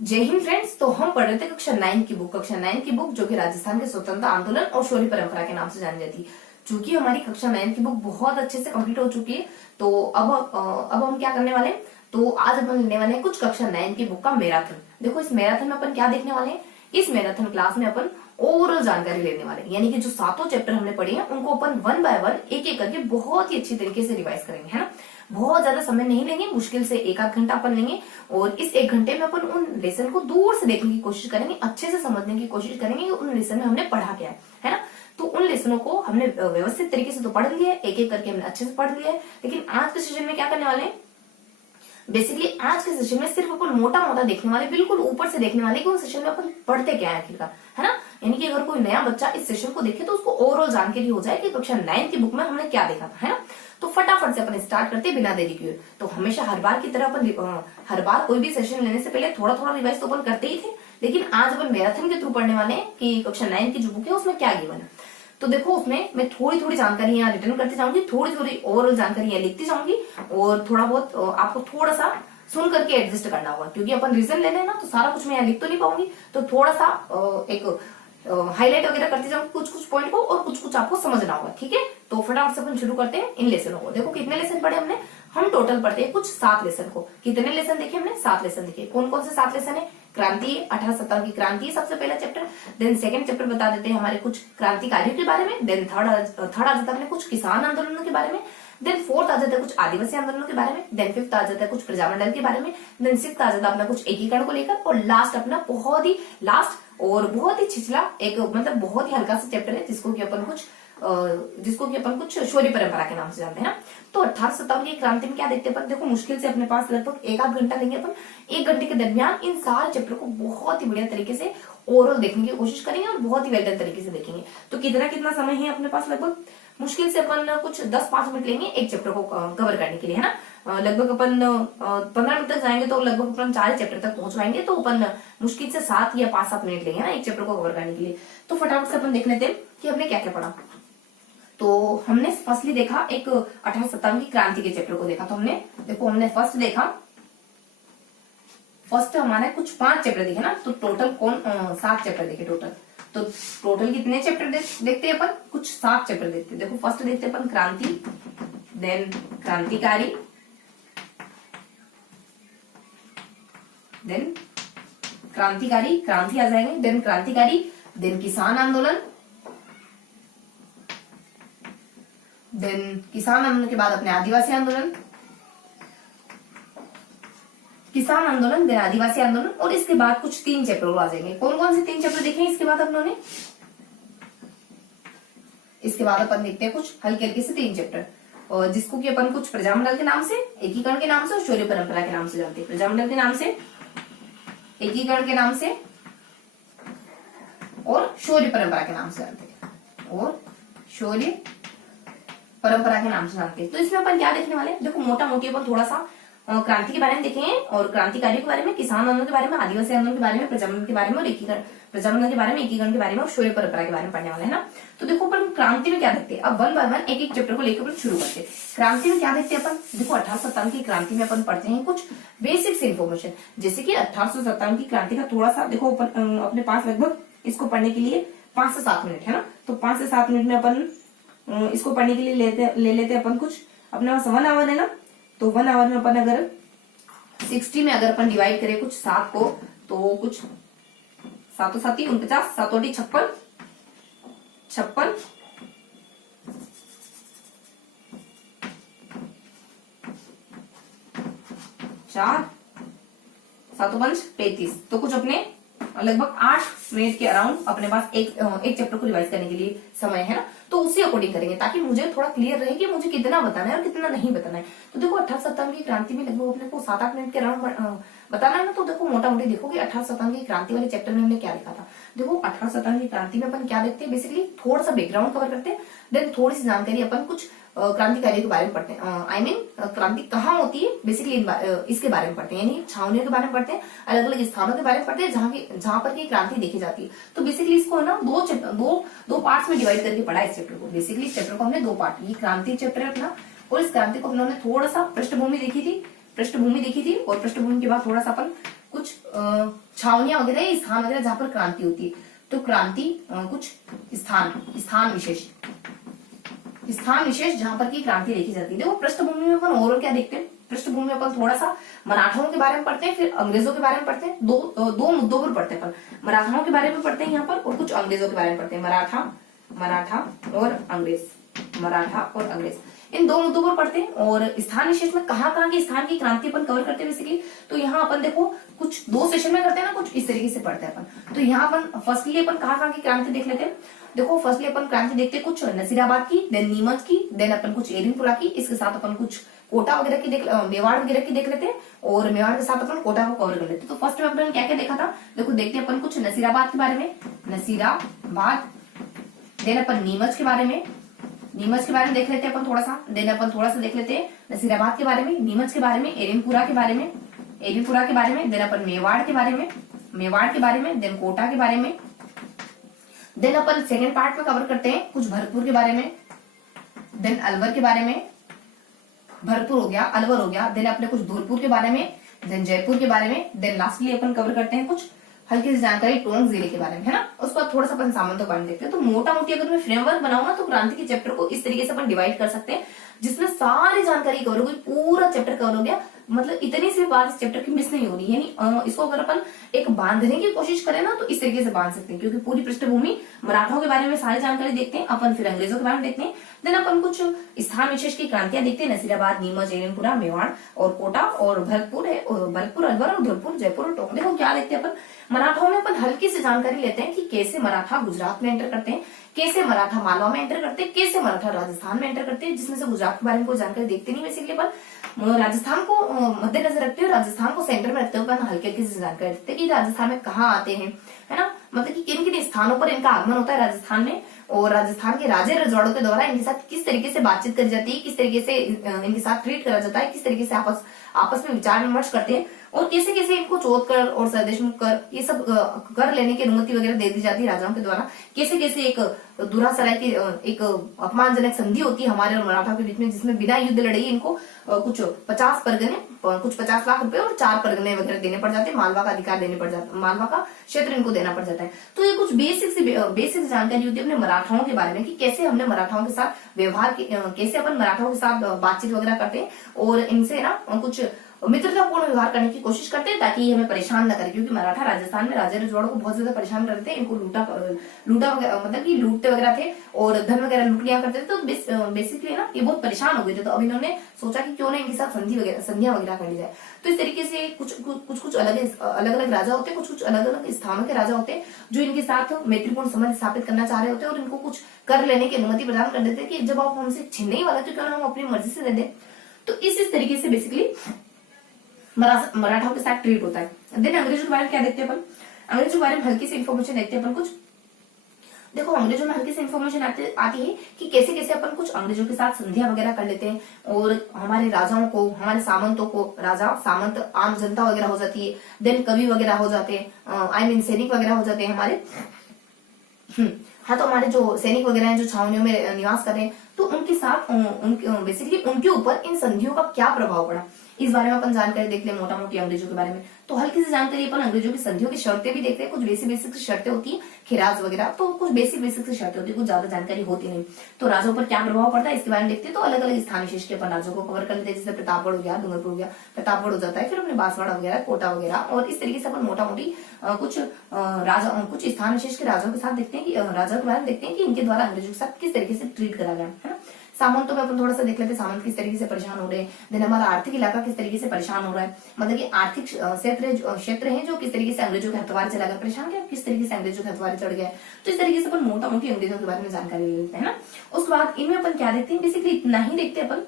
जय हिंद फ्रेंड्स। तो हम पढ़ रहे थे कक्षा 9 की बुक जो कि राजस्थान के स्वतंत्रता आंदोलन और शौर्य परंपरा के नाम से जानी जाती है। चूंकि हमारी कक्षा 9 की बुक बहुत अच्छे से कंप्लीट हो चुकी है, तो अब हम क्या करने वाले हैं, तो आज अपन लेने वाले हैं कुछ कक्षा 9 की बुक का मैराथन। देखो, इस मैराथन में अपन क्या देखने वाले हैं, इस मैराथन क्लास में अपन ओवरऑल जानकारी लेने वाले हैं, यानी कि जो सातों चैप्टर हमने पढ़े हैं उनको अपन वन बाय वन एक एक करके बहुत ही अच्छी तरीके से रिवाइज करेंगे, है ना। बहुत ज्यादा समय नहीं लेंगे, मुश्किल से एक आध घंटा अपन लेंगे और इस एक घंटे में अपन उन लेसन को दूर से देखने की कोशिश करेंगे, अच्छे से समझने की कोशिश करेंगे कि उन लेसन में हमने पढ़ा क्या है ना। तो उन लेसनों को हमने व्यवस्थित तरीके से तो पढ़ लिया है, एक एक करके हमने अच्छे से पढ़ लिया है, लेकिन आज के सेशन में क्या करने वाले हैं, बेसिकली आज के सेशन में सिर्फ अपन मोटा मोटा देखने वाले, बिल्कुल ऊपर से देखने वाले कि उस सेशन में अपन पढ़ते क्या है आखिरकार, है ना। यानी कि अगर कोई नया बच्चा इस सेशन को देखे तो उसको ओवरऑल जानकारी हो जाए कि कक्षा 9 की बुक में हमने क्या देखा था, है ना। तो फटाफट से अपन स्टार्ट करते बिना देरी किए। तो हमेशा हर बार की तरह अपन हर बार कोई भी सेशन लेने से पहले थोड़ा थोड़ा रिवाइज तो अपन करते ही थे, लेकिन आज अपन मैराथन के थ्रू पढ़ने वाले हैं कि कक्षा 9 की जो बुक है उसमें क्या गिवन है। तो देखो, उसमें मैं थोड़ी थोड़ी जानकारी यहाँ रिटर्न करती जाऊंगी, थोड़ी थोड़ी ओवरऑल जानकारी यहाँ लिखती जाऊंगी और थोड़ा बहुत आपको थोड़ा सा सुन करके एडजस्ट करना होगा, क्योंकि अपन रीजन लेने ना तो सारा कुछ मैं यहाँ लिख तो नहीं पाऊंगी, तो थोड़ा सा एक हाईलाइट वगैरह करते जाऊंगी कुछ कुछ पॉइंट को, और कुछ कुछ आपको समझना होगा, ठीक है। तो फटाफट से अपन शुरू करते हैं इन लेसनों को। देखो, कितने लेसन पढ़े हमने, हम टोटल पढ़ते हैं कुछ 7 लेसन को। कितने लेसन देखे हमने, 7 लेसन देखे। कौन कौन से 7 लेसन है, क्रांति 1857 की क्रांति है सबसे पहला चैप्टर। देन सेकंड चैप्टर बता देते हैं हमारे कुछ क्रांतिकारियों के बारे में। देन थर्ड आ जाता है कुछ किसान आंदोलनों के बारे में। देन फोर्थ आ जाता है कुछ आदिवासी आंदोलनों के बारे में। देन फिफ्थ आ जाता है कुछ प्रजामंडल के बारे में। देन सिक्स्थ आ जाता है अपना कुछ एकीकरण को लेकर, और लास्ट अपना बहुत ही लास्ट और बहुत ही छिछला एक मतलब बहुत ही हल्का सा चैप्टर है जिसको कि अपन कुछ शौर्य परंपरा के नाम से जानते हैं ना। तो 1857 की क्रांति में क्या देखते हैं अपन, देखो मुश्किल से अपने पास लगभग एक आध घंटा लेंगे अपन। एक घंटे के दरमियान इन सारे चैप्टर को बहुत ही बढ़िया तरीके से ओवरऑल देखने की कोशिश करेंगे और बहुत ही वेल तरीके से देखेंगे। तो कितना समय है अपने पास, लगभग मुश्किल से अपन कुछ 10-5 मिनट लेंगे एक चैप्टर को कवर करने के लिए, है ना। लगभग अपन 15 मिनट तक जाएंगे तो लगभग अपन 4 चैप्टर तक पहुंच पाएंगे, तो अपन मुश्किल से 7 या 5-7 मिनट लेंगे ना एक चैप्टर को कवर करने के लिए। तो फटाफट से अपन देख लेते हैं कि हमने क्या क्या पढ़ा। तो हमने फर्स्टली देखा एक 1857 की क्रांति के चैप्टर को देखा। तो हमने फर्स्ट देखा, फर्स्ट हमारे कुछ 5 चैप्टर देखे ना, तो टोटल 7 चैप्टर देखे टोटल। तो टोटल कितने चैप्टर देखते हैं अपन, कुछ 7 चैप्टर देखते हैं। देखो, फर्स्ट देखते हैं अपन क्रांति, देन क्रांतिकारी, देन क्रांति आ जाएंगे, देन क्रांतिकारी, देन किसान आंदोलन, देन किसान आंदोलन के बाद अपने आदिवासी आंदोलन, किसान आंदोलन, देन आदिवासी आंदोलन, और इसके बाद कुछ 3 चैप्टर और आ जाएंगे। कौन कौन से 3 चैप्टर देखे इसके बाद अपनों ने, इसके बाद अपन देखते हैं कुछ हल्के हल्के से 3 चैप्टर, और जिसको कि अपन कुछ प्रजामंडल के नाम से, एकीकरण के नाम से और शौर्य परंपरा के नाम से जानते हैं। प्रजामंडल के नाम से, एकीकरण के नाम से और शौर्य परंपरा के नाम से जानते हैं, और शौर्य परंपरा के नाम से जानते हैं। तो इसमें अपन क्या देखने वाले हैं, देखो मोटा मोटी अपन थोड़ा सा क्रांति के बारे में देखेंगे और क्रांतिकारियों के बारे में, किसान आंदोलन के बारे में, आदिवासी आंदोलन के बारे में, प्रजामंडल के बारे में और प्रजामंडल के बारे में, एकीकरण के बारे में और शौर्य परंपरा के बारे में पढ़ने वाले हैं ना। तो देखो अपन क्रांति में क्या देखते हैं, अब वन बाय वन एक एक चैप्टर को लेकर अपन शुरू करते हैं। क्रांति में क्या देखते हैं अपन, देखो 1857 की क्रांति में अपन पढ़ते हैं कुछ बेसिक्स इन्फॉर्मेशन, जैसे कि 1857 की क्रांति का थोड़ा सा देखो अपने पास लगभग इसको पढ़ने के लिए 5 से 7 मिनट है ना। तो 5 से 7 मिनट में अपन इसको पढ़ने के लिए ले लेते अपन कुछ अपने पास 1 आवर है ना। तो 1 आवर में अपन अगर 60 में अगर अपन डिवाइड करें कुछ 7 को, तो कुछ 7 7 49, 7 8 56, 4 7 5 35, तो कुछ अपने लगभग 8 मिनट के अराउंड अपने पास एक चैप्टर को रिवाइज करने के लिए समय है ना। तो उसी अकॉर्डिंग करेंगे ताकि मुझे थोड़ा क्लियर रहे कि मुझे कितना बताना है और कितना नहीं बताना है। तो देखो 1857 की क्रांति में लगभग अपने को 7-8 मिनट के अराउंड बताना है ना। तो देखो मोटा मोटी देखो कि 1857 की क्रांति वाले चैप्टर में हमने क्या देखा था। देखो 1857 की क्रांति में अपन क्या देखते हैं, बेसिकली थोड़ा सा बैकग्राउंड कवर करते हैं, देन थोड़ी सी जानकारी अपन कुछ क्रांतिकारियों के बारे में पढ़ते हैं। आई मीन क्रांति कहाँ होती है, बेसिकली इसके बारे में पढ़ते हैं, यानी छावनियों के बारे में पढ़ते हैं, अलग अलग स्थानों के बारे में पढ़ते हैं जहां पर की क्रांति देखी जाती है। तो बेसिकली इसको है ना दो पार्ट्स में डिवाइड करके पढ़ा इस चैप्टर को। बेसिकली इस चैप्टर को हमने 2 पार्ट, ये क्रांति चैप्टर है अपना, और इस क्रांति को हमने थोड़ा सा पृष्ठभूमि देखी थी और पृष्ठभूमि के बाद थोड़ा सा अपन कुछ छावनियां वगैरह या स्थान वगैरह जहां पर क्रांति होती है। तो क्रांति कुछ स्थान विशेष जहां पर की क्रांति देखी जाती है। देखो पृष्ठभूमि में अपन और क्या देखते हैं, पृष्ठभूमि में अपन थोड़ा सा मराठाओं के बारे में पढ़ते हैं, फिर अंग्रेजों के बारे में पढ़ते हैं। दो मुद्दों पर पढ़ते हैं अपन, मराठाओं के बारे में पढ़ते हैं यहाँ पर और कुछ अंग्रेजों के बारे में पढ़ते हैं। मराठा और अंग्रेज, इन दो मुद्दों पर पढ़ते हैं। और स्थान विशेष में कहाँ के स्थान की क्रांति अपन कवर करते हैं बेसिकली। तो यहाँ अपन देखो कुछ 2 सेशन में करते हैं ना, कुछ इस तरीके से पढ़ते हैं अपन। तो यहाँ अपन फर्स्टली अपन कहाँ की क्रांति देख लेते हैं। देखो फर्स्टली अपन क्रांति देखते हैं कुछ नसीराबाद की, देन नीमच की, देन अपन कुछ एरिनपुरा की, इसके साथ अपन कुछ कोटा वगैरह की मेवाड़ वगैरह की देख लेते हैं, और मेवाड़ के साथ अपन कोटा को कवर कर लेते हैं। तो फर्स्ट में अपन क्या क्या देखा था, देखो देखते हैं अपन कुछ नसीराबाद के बारे में, देन अपन नीमच के बारे में देख लेते हैं अपन थोड़ा सा, देन अपन थोड़ा सा देख लेते हैं नसीराबाद के बारे में, नीमच के बारे में, एरिनपुरा के बारे में, देन अपन मेवाड़ के बारे में, देन कोटा के बारे में, देन अपन सेकेंड पार्ट में कवर करते हैं कुछ भरतपुर के बारे में, देन अलवर के बारे में, भरतपुर हो गया, अलवर हो गया, देन अपने कुछ धौलपुर के बारे में, देन जयपुर के बारे में, देन लास्टली अपन कवर करते हैं कुछ हल्की सी जानकारी टोंक जिले के बारे में, है ना। उसके बाद थोड़ा सा अपन सामंतों के बारे में देखते हैं। तो मोटा मोटी अगर मैं फ्रेमवर्क बनाऊं ना, तो क्रांति के चैप्टर को इस तरीके से अपन डिवाइड कर सकते हैं, जिसमें सारी जानकारी कवर हो गई, पूरा चैप्टर कवर हो गया। मतलब इतनी सी बात इस चैप्टर की मिस नहीं हो रही, यानी इसको अगर अपन एक बांधने की कोशिश करें ना, तो इस तरीके से बांध सकते हैं, क्योंकि पूरी पृष्ठभूमि मराठाओं के बारे में सारी जानकारी देखते हैं अपन, फिर अंग्रेजों के बारे में देखते हैं, देन अपन कुछ स्थान विशेष की क्रांतियां देखते हैं, नसीराबाद, नीमच, एरिनपुरा, मेवाड़ और कोटा और भरतपुर, अलवर और धौलपुर, जयपुर और टोंक। देखो क्या देखते हैं अपन, मराठाओं में अपन हल्की सी जानकारी लेते हैं कि कैसे मराठा गुजरात में एंटर करते हैं, कैसे मराठा मालवा में एंटर करते हैं, कैसे मराठा राजस्थान में एंटर करते हैं, जिसमें से गुजरात के बारे में कोई जानकारी देखते नहीं बेसिकली अपन। राजस्थान को मद्देनजर रखते हुए, राजस्थान को सेंटर में रखते हुए अपन हल्की हल्की सी जानकारी देते हैं कि राजस्थान में कहाँ आते हैं, है ना, मतलब कि किन किन स्थानों पर इनका आगमन होता है राजस्थान में, और राजस्थान के राजे रजवाड़ों के द्वारा इनके साथ किस तरीके से बातचीत करी जाती है, किस तरीके से इनके साथ ट्रीट करा जाता है, किस तरीके से आपस में विचार विमर्श करते हैं, और कैसे कैसे इनको चौथ कर और सरदेशमुख कर ये सब कर लेने की अनुमति वगैरह दे दी जाती है राजाओं के द्वारा, कैसे कैसे एक दुरासराय की एक अपमानजनक संधि होती है हमारे और मराठा के बीच में, जिसमें बिना युद्ध लड़े इनको कुछ 50 परगने, कुछ 50 लाख रुपए और 4 परगने वगैरह देने पड़ जाते हैं, मालवा का अधिकार देने पड़ जाता है, मालवा का क्षेत्र इनको देना पड़ जाता है। तो ये कुछ बेसिक जानकारी होती है अपने मराठाओं के बारे में, कि कैसे हमने मराठाओं के साथ व्यवहार, कैसे अपन मराठाओं के साथ बातचीत वगैरह करते हैं, और इनसे ना कुछ मित्रतापूर्ण व्यवहार करने की कोशिश करते हैं, ताकि ये हमें परेशान न करे, क्योंकि मराठा राजस्थान में राजे रजवाड़ों को बहुत ज्यादा परेशान करते थे, इनको लूटा वगैरह, मतलब कि लूटते वगैरह थे और धन वगैरह लूट लिया करते थे। तो बेसिकली ना ये बहुत परेशान हो गए थे, तो अब इन्होंने सोचा कि क्यों ना इनके साथ संधियां वगैरह कर ली जाए। तो इस तरीके से कुछ अलग राजा होते हैं, कुछ अलग स्थानों के राजा होते हैं, जो इनके साथ मैत्रीपूर्ण संबंध स्थापित करना चाह रहे होते हैं, और इनको कुछ कर लेने की अनुमति प्रदान कर देते हैं कि जब आप हमसे छीनने ही वाला तो क्यों ना हम अपनी मर्जी से दे दें। तो इस तरीके से बेसिकली मराठाओं के साथ ट्रीट होता है। देन अंग्रेजों के बारे में क्या देखते हैं अपन, अंग्रेजों के बारे में हल्की सी इन्फॉर्मेशन देखते हैं अपन कुछ। देखो अंग्रेजों में हल्की सी इन्फॉर्मेशन आती है कि कैसे कैसे अपन कुछ अंग्रेजों के साथ संधियां वगैरह कर लेते हैं, और हमारे राजाओं को, हमारे सामंतों को, राजा सामंत आम जनता वगैरह हो जाती है, देन कवि वगैरह हो जाते हैं, आई मीन सैनिक वगैरह हो जाते हैं हमारे। हाँ, तो हमारे जो सैनिक वगैरह हैं जो छावनियों में निवास कर रहे हैं, तो उनके साथ बेसिकली उनके ऊपर इन संधियों का क्या प्रभाव पड़ा, इस बारे में अपन जानकारी देख ले मोटा मोटी अंग्रेजों के बारे में। तो हल्की सी जानकारी अपन अंग्रेजों की संधियों की शर्तें भी देखते हैं, कुछ बेसिक शर्तें होती है, खिराज वगैरह, तो कुछ बेसिक सी शर्तें होती है, कुछ ज्यादा जानकारी होती नहीं। तो राजाओं पर क्या प्रभाव पड़ता है इसके बारे में देखते हैं। तो अलग अलग स्थान विशेष के अपन राज्यों को कवर कर लेते हैं, जैसे प्रतापगढ़ हो गया, डूंगरपुर हो गया, प्रतापगढ़ हो जाता है, फिर अपने बांसवाड़ा वगैरह, कोटा वगैरह, और इस तरीके से अपन मोटा मोटी कुछ स्थान विशेष के राजाओं के साथ देखते हैं, कि राजाओं के बारे में देखते हैं कि इनके द्वारा अंग्रेजों के साथ किस तरीके से ट्रीट करा गया, है ना। सामंतों में अपन थोड़ा सा देख लेते हैं, सामंत किस तरीके से परेशान हो रहे हैं, देन हमारा आर्थिक इलाका किस तरीके से परेशान हो रहा है, मतलब कि आर्थिक क्षेत्र है जो किस तरीके से अंग्रेजों के हथवारे चला गया, परेशान गया, किस तरीके से अंग्रेजों के हथवारे चढ़ गया। तो इस तरीके से अपन मोटा मोटी अंग्रेजों के बारे में जानकारी ले लेते हैं ना। उसके बाद इनमें अपन क्या देखते हैं, बेसिकली इतना ही देखते हैं अपन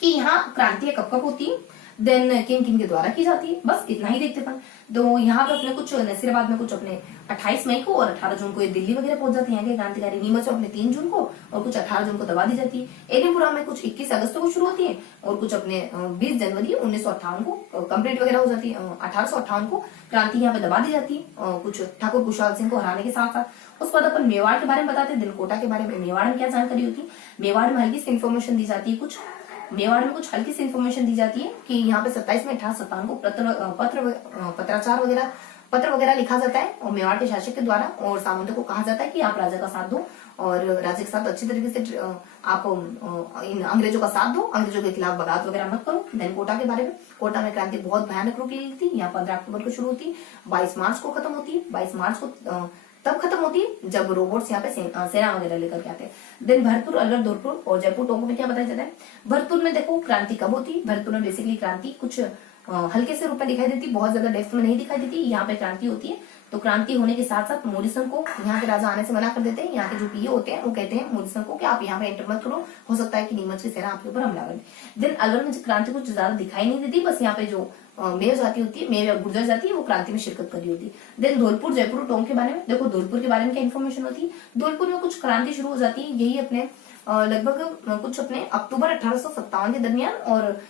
कि यहाँ क्रांतियां कब कब होती है, देन किन किन के द्वारा की जाती है, बस इतना ही देखते अपन। तो यहाँ पे अपने कुछ नसीराबाद में कुछ अपने 28 मई को और 18 जून को ये दिल्ली वगैरह पहुंच जाते हैं यहाँ के क्रांतिकारी। नीमच में अपने 3 जून को और कुछ 18 जून को दबा दी जाती है। एर्नाकुलम में कुछ 21 अगस्त को शुरू होती है और कुछ अपने 20 जनवरी 1958 को कंप्लीट वगैरह हो जाती है। 1858 को क्रांति यहाँ पे दबा दी जाती है कुछ ठाकुर कुशाल सिंह को हराने के साथ साथ। उसके बाद अपन मेवाड़ के बारे में बताते हैं, दिलकोटा के बारे में। मेवाड़ में क्या जानकारी होती है, मेवाड़ में हल्की सी इन्फॉर्मेशन दी जाती है कुछ मेवाड़ में कुछ हल्की सी इन्फॉर्मेशन दी जाती है कि यहाँ पे 27 में 18 57 को पत्र वगैरह लिखा जाता है और मेवाड़ के शासक के द्वारा, और सामंतों को कहा जाता है कि आप राजा का साथ दो और राजा के साथ अच्छी तरीके से आप इन अंग्रेजों का साथ दो, अंग्रेजों के खिलाफ बगावत वगैरह मत करो। देन कोटा के बारे में, कोटा में क्रांति बहुत भयानक रूप ली थी। यहाँ 15 अक्टूबर को शुरू होती, 22 मार्च को खत्म होती है। 22 मार्च को तब खत्म होती है जब रोबोट्स यहाँ पे सेना वगैरह लेकर के आते हैं। देन भरतपुर, अलवर, धौलपुर और जयपुर टोंक में क्या बताया जाता है। भरतपुर में देखो क्रांति कब होती है। भरतपुर में बेसिकली क्रांति कुछ हल्के से रूप में दिखाई देती, बहुत ज्यादा डेप्थ में नहीं दिखाई देती। यहाँ पे क्रांति होती है, तो क्रांति होने के साथ साथ मोरिसन को यहाँ के राजा आने से मना कर देते हैं। यहाँ के जो पीए होते हैं वो कहते हैं मोरिसन को कि आप यहाँ पे एंटर मत करो, हो सकता है कि नीमच की सेना आपके ऊपर हमला करे। देन अलवर में क्रांति कुछ ज्यादा दिखाई नहीं देती, बस यहाँ पे जो मेव जाति होती है, मेव या गुर्जर जाति है, वो क्रांति में शिरकत कर रही होती है। देन धौलपुर, जयपुर, टोंक के बारे में देखो, धौलपुर के बारे में क्या इन्फॉर्मेशन होती है। धौलपुर में कुछ क्रांति शुरू हो जाती है, यही अपने लगभग कुछ अपने अक्टूबर 1857 के दरमियान, और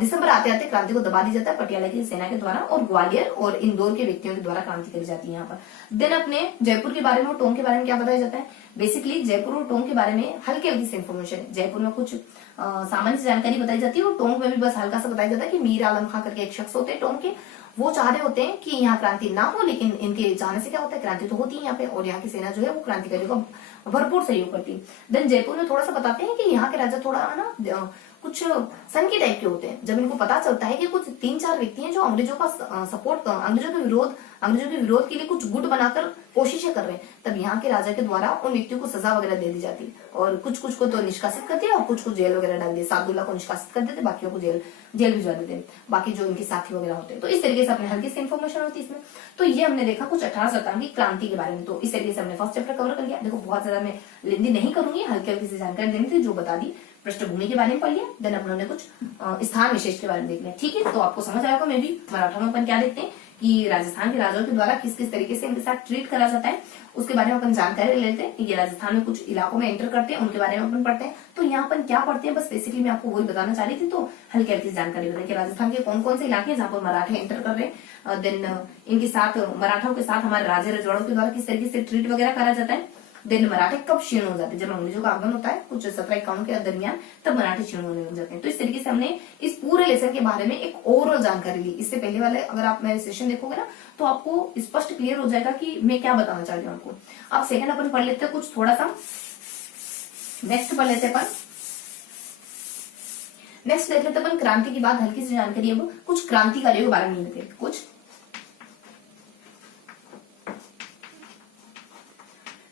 दिसंबर आते आते क्रांति को दबा दी जाता है पटियाला की सेना के द्वारा, और ग्वालियर और इंदौर के व्यक्तियों के द्वारा क्रांति करी जाती है यहाँ पर। देन अपने जयपुर के बारे में और टोंक के बारे में क्या बताया जाता है। बेसिकली जयपुर और टोंक के बारे में हल्की हल्की सी इन्फॉर्मेशन है। जयपुर में कुछ सामान्य जानकारी बताई जाती है और टोंक में भी बस हल्का सा बताया जाता है कि मीर आलम खां करके एक शख्स होते हैं टोंक के, वो चाह रहे होते हैं कि यहाँ क्रांति ना हो, लेकिन इनके चाहने से क्या होता है, क्रांति तो होती है यहाँ पे, और यहाँ की सेना जो है वो क्रांतिकारियों का भरपूर सहयोग करती है। देन जयपुर में थोड़ा सा बताते हैं कि यहाँ के राजा थोड़ा है ना कुछ सनकी टाइप के होते हैं। जब इनको पता चलता है कि कुछ 3-4 व्यक्ति हैं जो अंग्रेजों का सपोर्ट, अंग्रेजों के विरोध के लिए कुछ गुट बनाकर कोशिशें कर रहे हैं, तब यहाँ के राजा के द्वारा उन व्यक्तियों को सजा वगैरह दे दी जाती है, और कुछ को तो निष्कासित कर दिया और कुछ जेल वगैरह डाल दिया। सादुल्ला को निष्कासित कर देते, बाकियों को जेल भिजवा देते, बाकी जो इनके साथी वगैरह होते हैं। तो इस तरीके से अपने हल्की सी इन्फॉर्मेशन होती है इसमें। तो ये हमने देखा कुछ 18 शताब्दी की क्रांति के बारे में। तो इस तरीके से हमने फर्स्ट चैप्टर कवर कर लिया। देखो बहुत ज्यादा मैं लेंदी नहीं करूंगी, हल्की हल्की सी जानकारी देनी थी, जो बता दी। पृष्ठभूमि के बारे में पढ़ लिया, देन अपन ने कुछ स्थान विशेष के बारे में देख लिया। ठीक है, तो आपको समझ आएगा। मैं भी मराठा में अपन क्या देखते हैं कि राजस्थान के राजाओं के द्वारा किस किस तरीके से इनके साथ ट्रीट करा जाता है, उसके बारे में अपन जानकारी लेते हैं। ये राजस्थान में कुछ इलाकों में एंटर करते हैं, उनके बारे में अपन पढ़ते हैं। तो यहाँ अपन क्या पढ़ते हैं, बस बेसिकली मैं आपको वही बताना चाह रही थी। तो हल्की हल्की जानकारी बताई कि राजस्थान के कौन कौन से इलाके हैं जहाँ पर मराठे एंटर कर रहे हैं, देन इनके साथ मराठाओं के साथ हमारे राजे रजवाड़ों के द्वारा किस तरीके से ट्रीट वगैरह करा जाता है। देन मराठे कब क्षीण हो जाते हैं, जब अंग्रेजों का आगमन होता है कुछ 1751 के दरमियान, तब मराठे क्षीण होने लग जाते हैं। तो इस तरीके से हमने इस पूरे लेसन के बारे में एक ओवरऑल जानकारी ली। इससे पहले वाले अगर आप मेरे सेशन देखोगे ना, तो आपको स्पष्ट क्लियर हो जाएगा कि मैं क्या बताना चाह रही हूँ आपको। अब सेकंड अपन पढ़ लेते हैं कुछ थोड़ा सा, नेक्स्ट पढ़ लेते हैं अपन, नेक्स्ट देख लेते हैं अपन क्रांति के बाद हल्की सी जानकारी। अब कुछ क्रांतिकारियों के बारे में लेते हैं, कुछ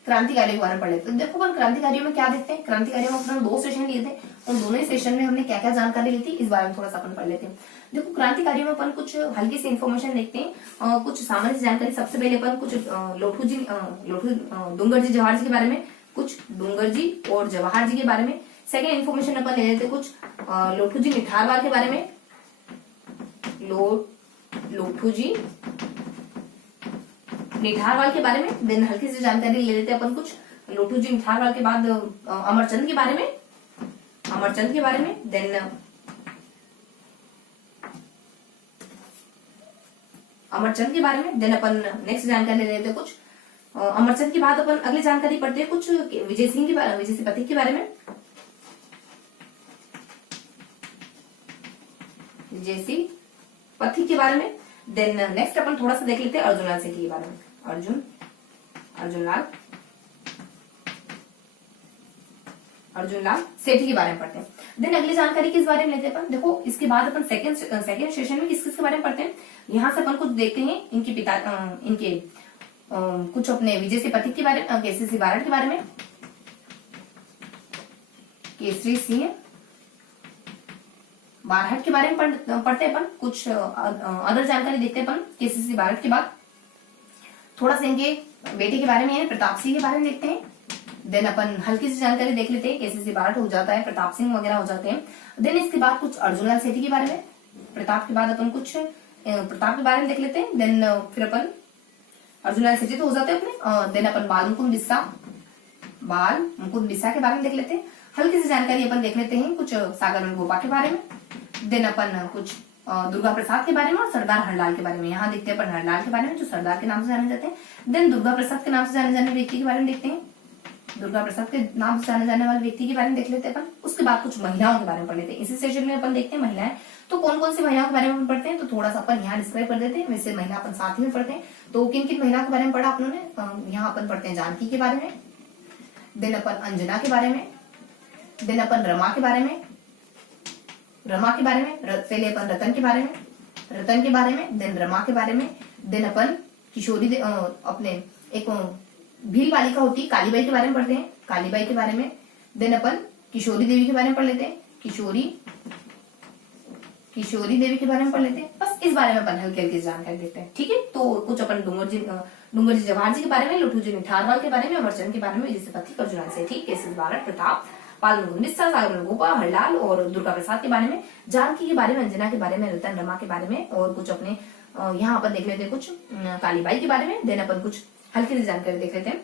क्रांतिकारियों के बारे में पढ़ लेते हैं। देखो अपन क्रांतिकारियों में क्या देखते हैं। क्रांतिकारियों में अपने 2 सेशन लिए थे, उन दोनों ही सेशन में हमने क्या क्या जानकारी ली थी, इस बारे में थोड़ा सा अपन पढ़ लेते हैं। देखो क्रांतिकारियों में अपन कुछ हल्की सी इन्फॉर्मेशन देखते हैं, कुछ सामान्य जानकारी। सबसे पहले अपन कुछ डूंगर जी जवाहर जी के बारे में, कुछ डूंगर जी और जवाहर जी के बारे में। सेकेंड इन्फॉर्मेशन अपन ले लेते कुछ लोठू जी निठारवाल के बारे में, लोठू जी निठारवाल के बारे में। देन हल्की सी जानकारी ले लेते हैं अपन कुछ लोठू जी निठारवाल के बाद अमरचंद के बारे में, अमरचंद के बारे में। देन अमरचंद के बारे में, देन अपन नेक्स्ट जानकारी ले लेते हैं कुछ अमरचंद के बाद अपन अगली जानकारी पढ़ते हैं कुछ विजय सिंह के बारे, विजय सिंह पथिक के बारे में, विजय सिंह पथिक के बारे में। देन नेक्स्ट अपन थोड़ा सा देख लेते हैं अर्जुन लाल सेठी के बारे में, अर्जुन लाल सेठी के बारे में पढ़ते हैं। देन अगली जानकारी किस बारे में लेते हैं अपन। देखो इसके बाद अपन सेकंड सेशन में किस किस के बारे में पढ़ते हैं। यहाँ से अपन कुछ देखते हैं इनके पिता, इनके कुछ अपने विजय सिंह पथिक के बारे में, केसरी सिंह बारठ के बारे में, केसरी सिंह बारहट के बारे में पढ़ते हैं अपन। कुछ अदर जानकारी देखते हैं अपन केसरी सिंह बारहट के बाद। थोड़ा सा इनके बेटे के बारे में, प्रताप सिंह के बारे में देखते हैं। देन अपन हल्की सी जानकारी देख लेते हैं, केसरी सिंह बारहट हो जाता है, प्रताप सिंह वगैरह हो जाते हैं। देन इसके बाद कुछ अर्जुन लाल सेठी के बारे में, प्रताप के बाद अपन कुछ प्रताप के बारे में देख लेते हैं। देन फिर अपन अर्जुन लाल सेठी तो हो जाते हैं अपने। देन अपन बाल मुकुंद बिस्सा के बारे में देख लेते हैं। हल्की सी जानकारी अपन देख लेते हैं कुछ सागर गोपा के बारे में। देन अपन कुछ दुर्गा प्रसाद के बारे में और सरदार हरलाल के बारे में। यहाँ देखते हैं अपन हरलाल के बारे में, जो सरदार के नाम से जाने जाते हैं। देन दुर्गा प्रसाद के नाम से जाने जाने व्यक्ति के बारे में देखते हैं। दुर्गा प्रसाद के नाम से जाने जाने वाले व्यक्ति के बारे में देख लेते हैं अपन। उसके बाद कुछ महिलाओं के बारे में पढ़ लेते हैं। इसी सेशन में अपन देखते हैं महिलाएं, तो कौन कौन सी महिलाओं के बारे में अपन पढ़ते हैं, तो थोड़ा सा अपन यहाँ डिस्क्राइब कर देते हैं। वैसे महिला अपन साथ ही में पढ़ते हैं। तो किन किन महिलाओं के बारे में पढ़ा अपन ने, यहाँ अपन पढ़ते हैं जानकी के बारे में, देन अपन अंजना के बारे में, देन अपन रमा के बारे में, पहले अपन रतन के बारे में, देन रमा के बारे में, देन अपन किशोरी अपने एक भील बालिका होती कालीबाई के बारे में पढ़ते हैं, कालीबाई के बारे में, देन अपन किशोरी देवी के बारे में पढ़ लेते हैं, किशोरी देवी के बारे में पढ़ लेते हैं। बस इस बारे में अपन हल्की हल्की जानकारी देते हैं, ठीक है। तो कुछ अपन डूंगर जी जवाहर जी के बारे में, लुठू जी निठारवाल के बारे में, अमरचंद के बारे में, विजय सेपथिक, अर्जुनन सेठी, केसरी बारट, प्रताप पाल, मिश्रा, सागर गोपाल, हरलाल और दुर्गा प्रसाद के बारे में, जानकी के बारे में, अंजना के बारे में, रतन, रमा के बारे में, और कुछ अपने यहाँ अपन देख लेते हैं कुछ कालीबाई के बारे में। देन अपन कुछ हल्की सी जानकारी देख लेते हैं।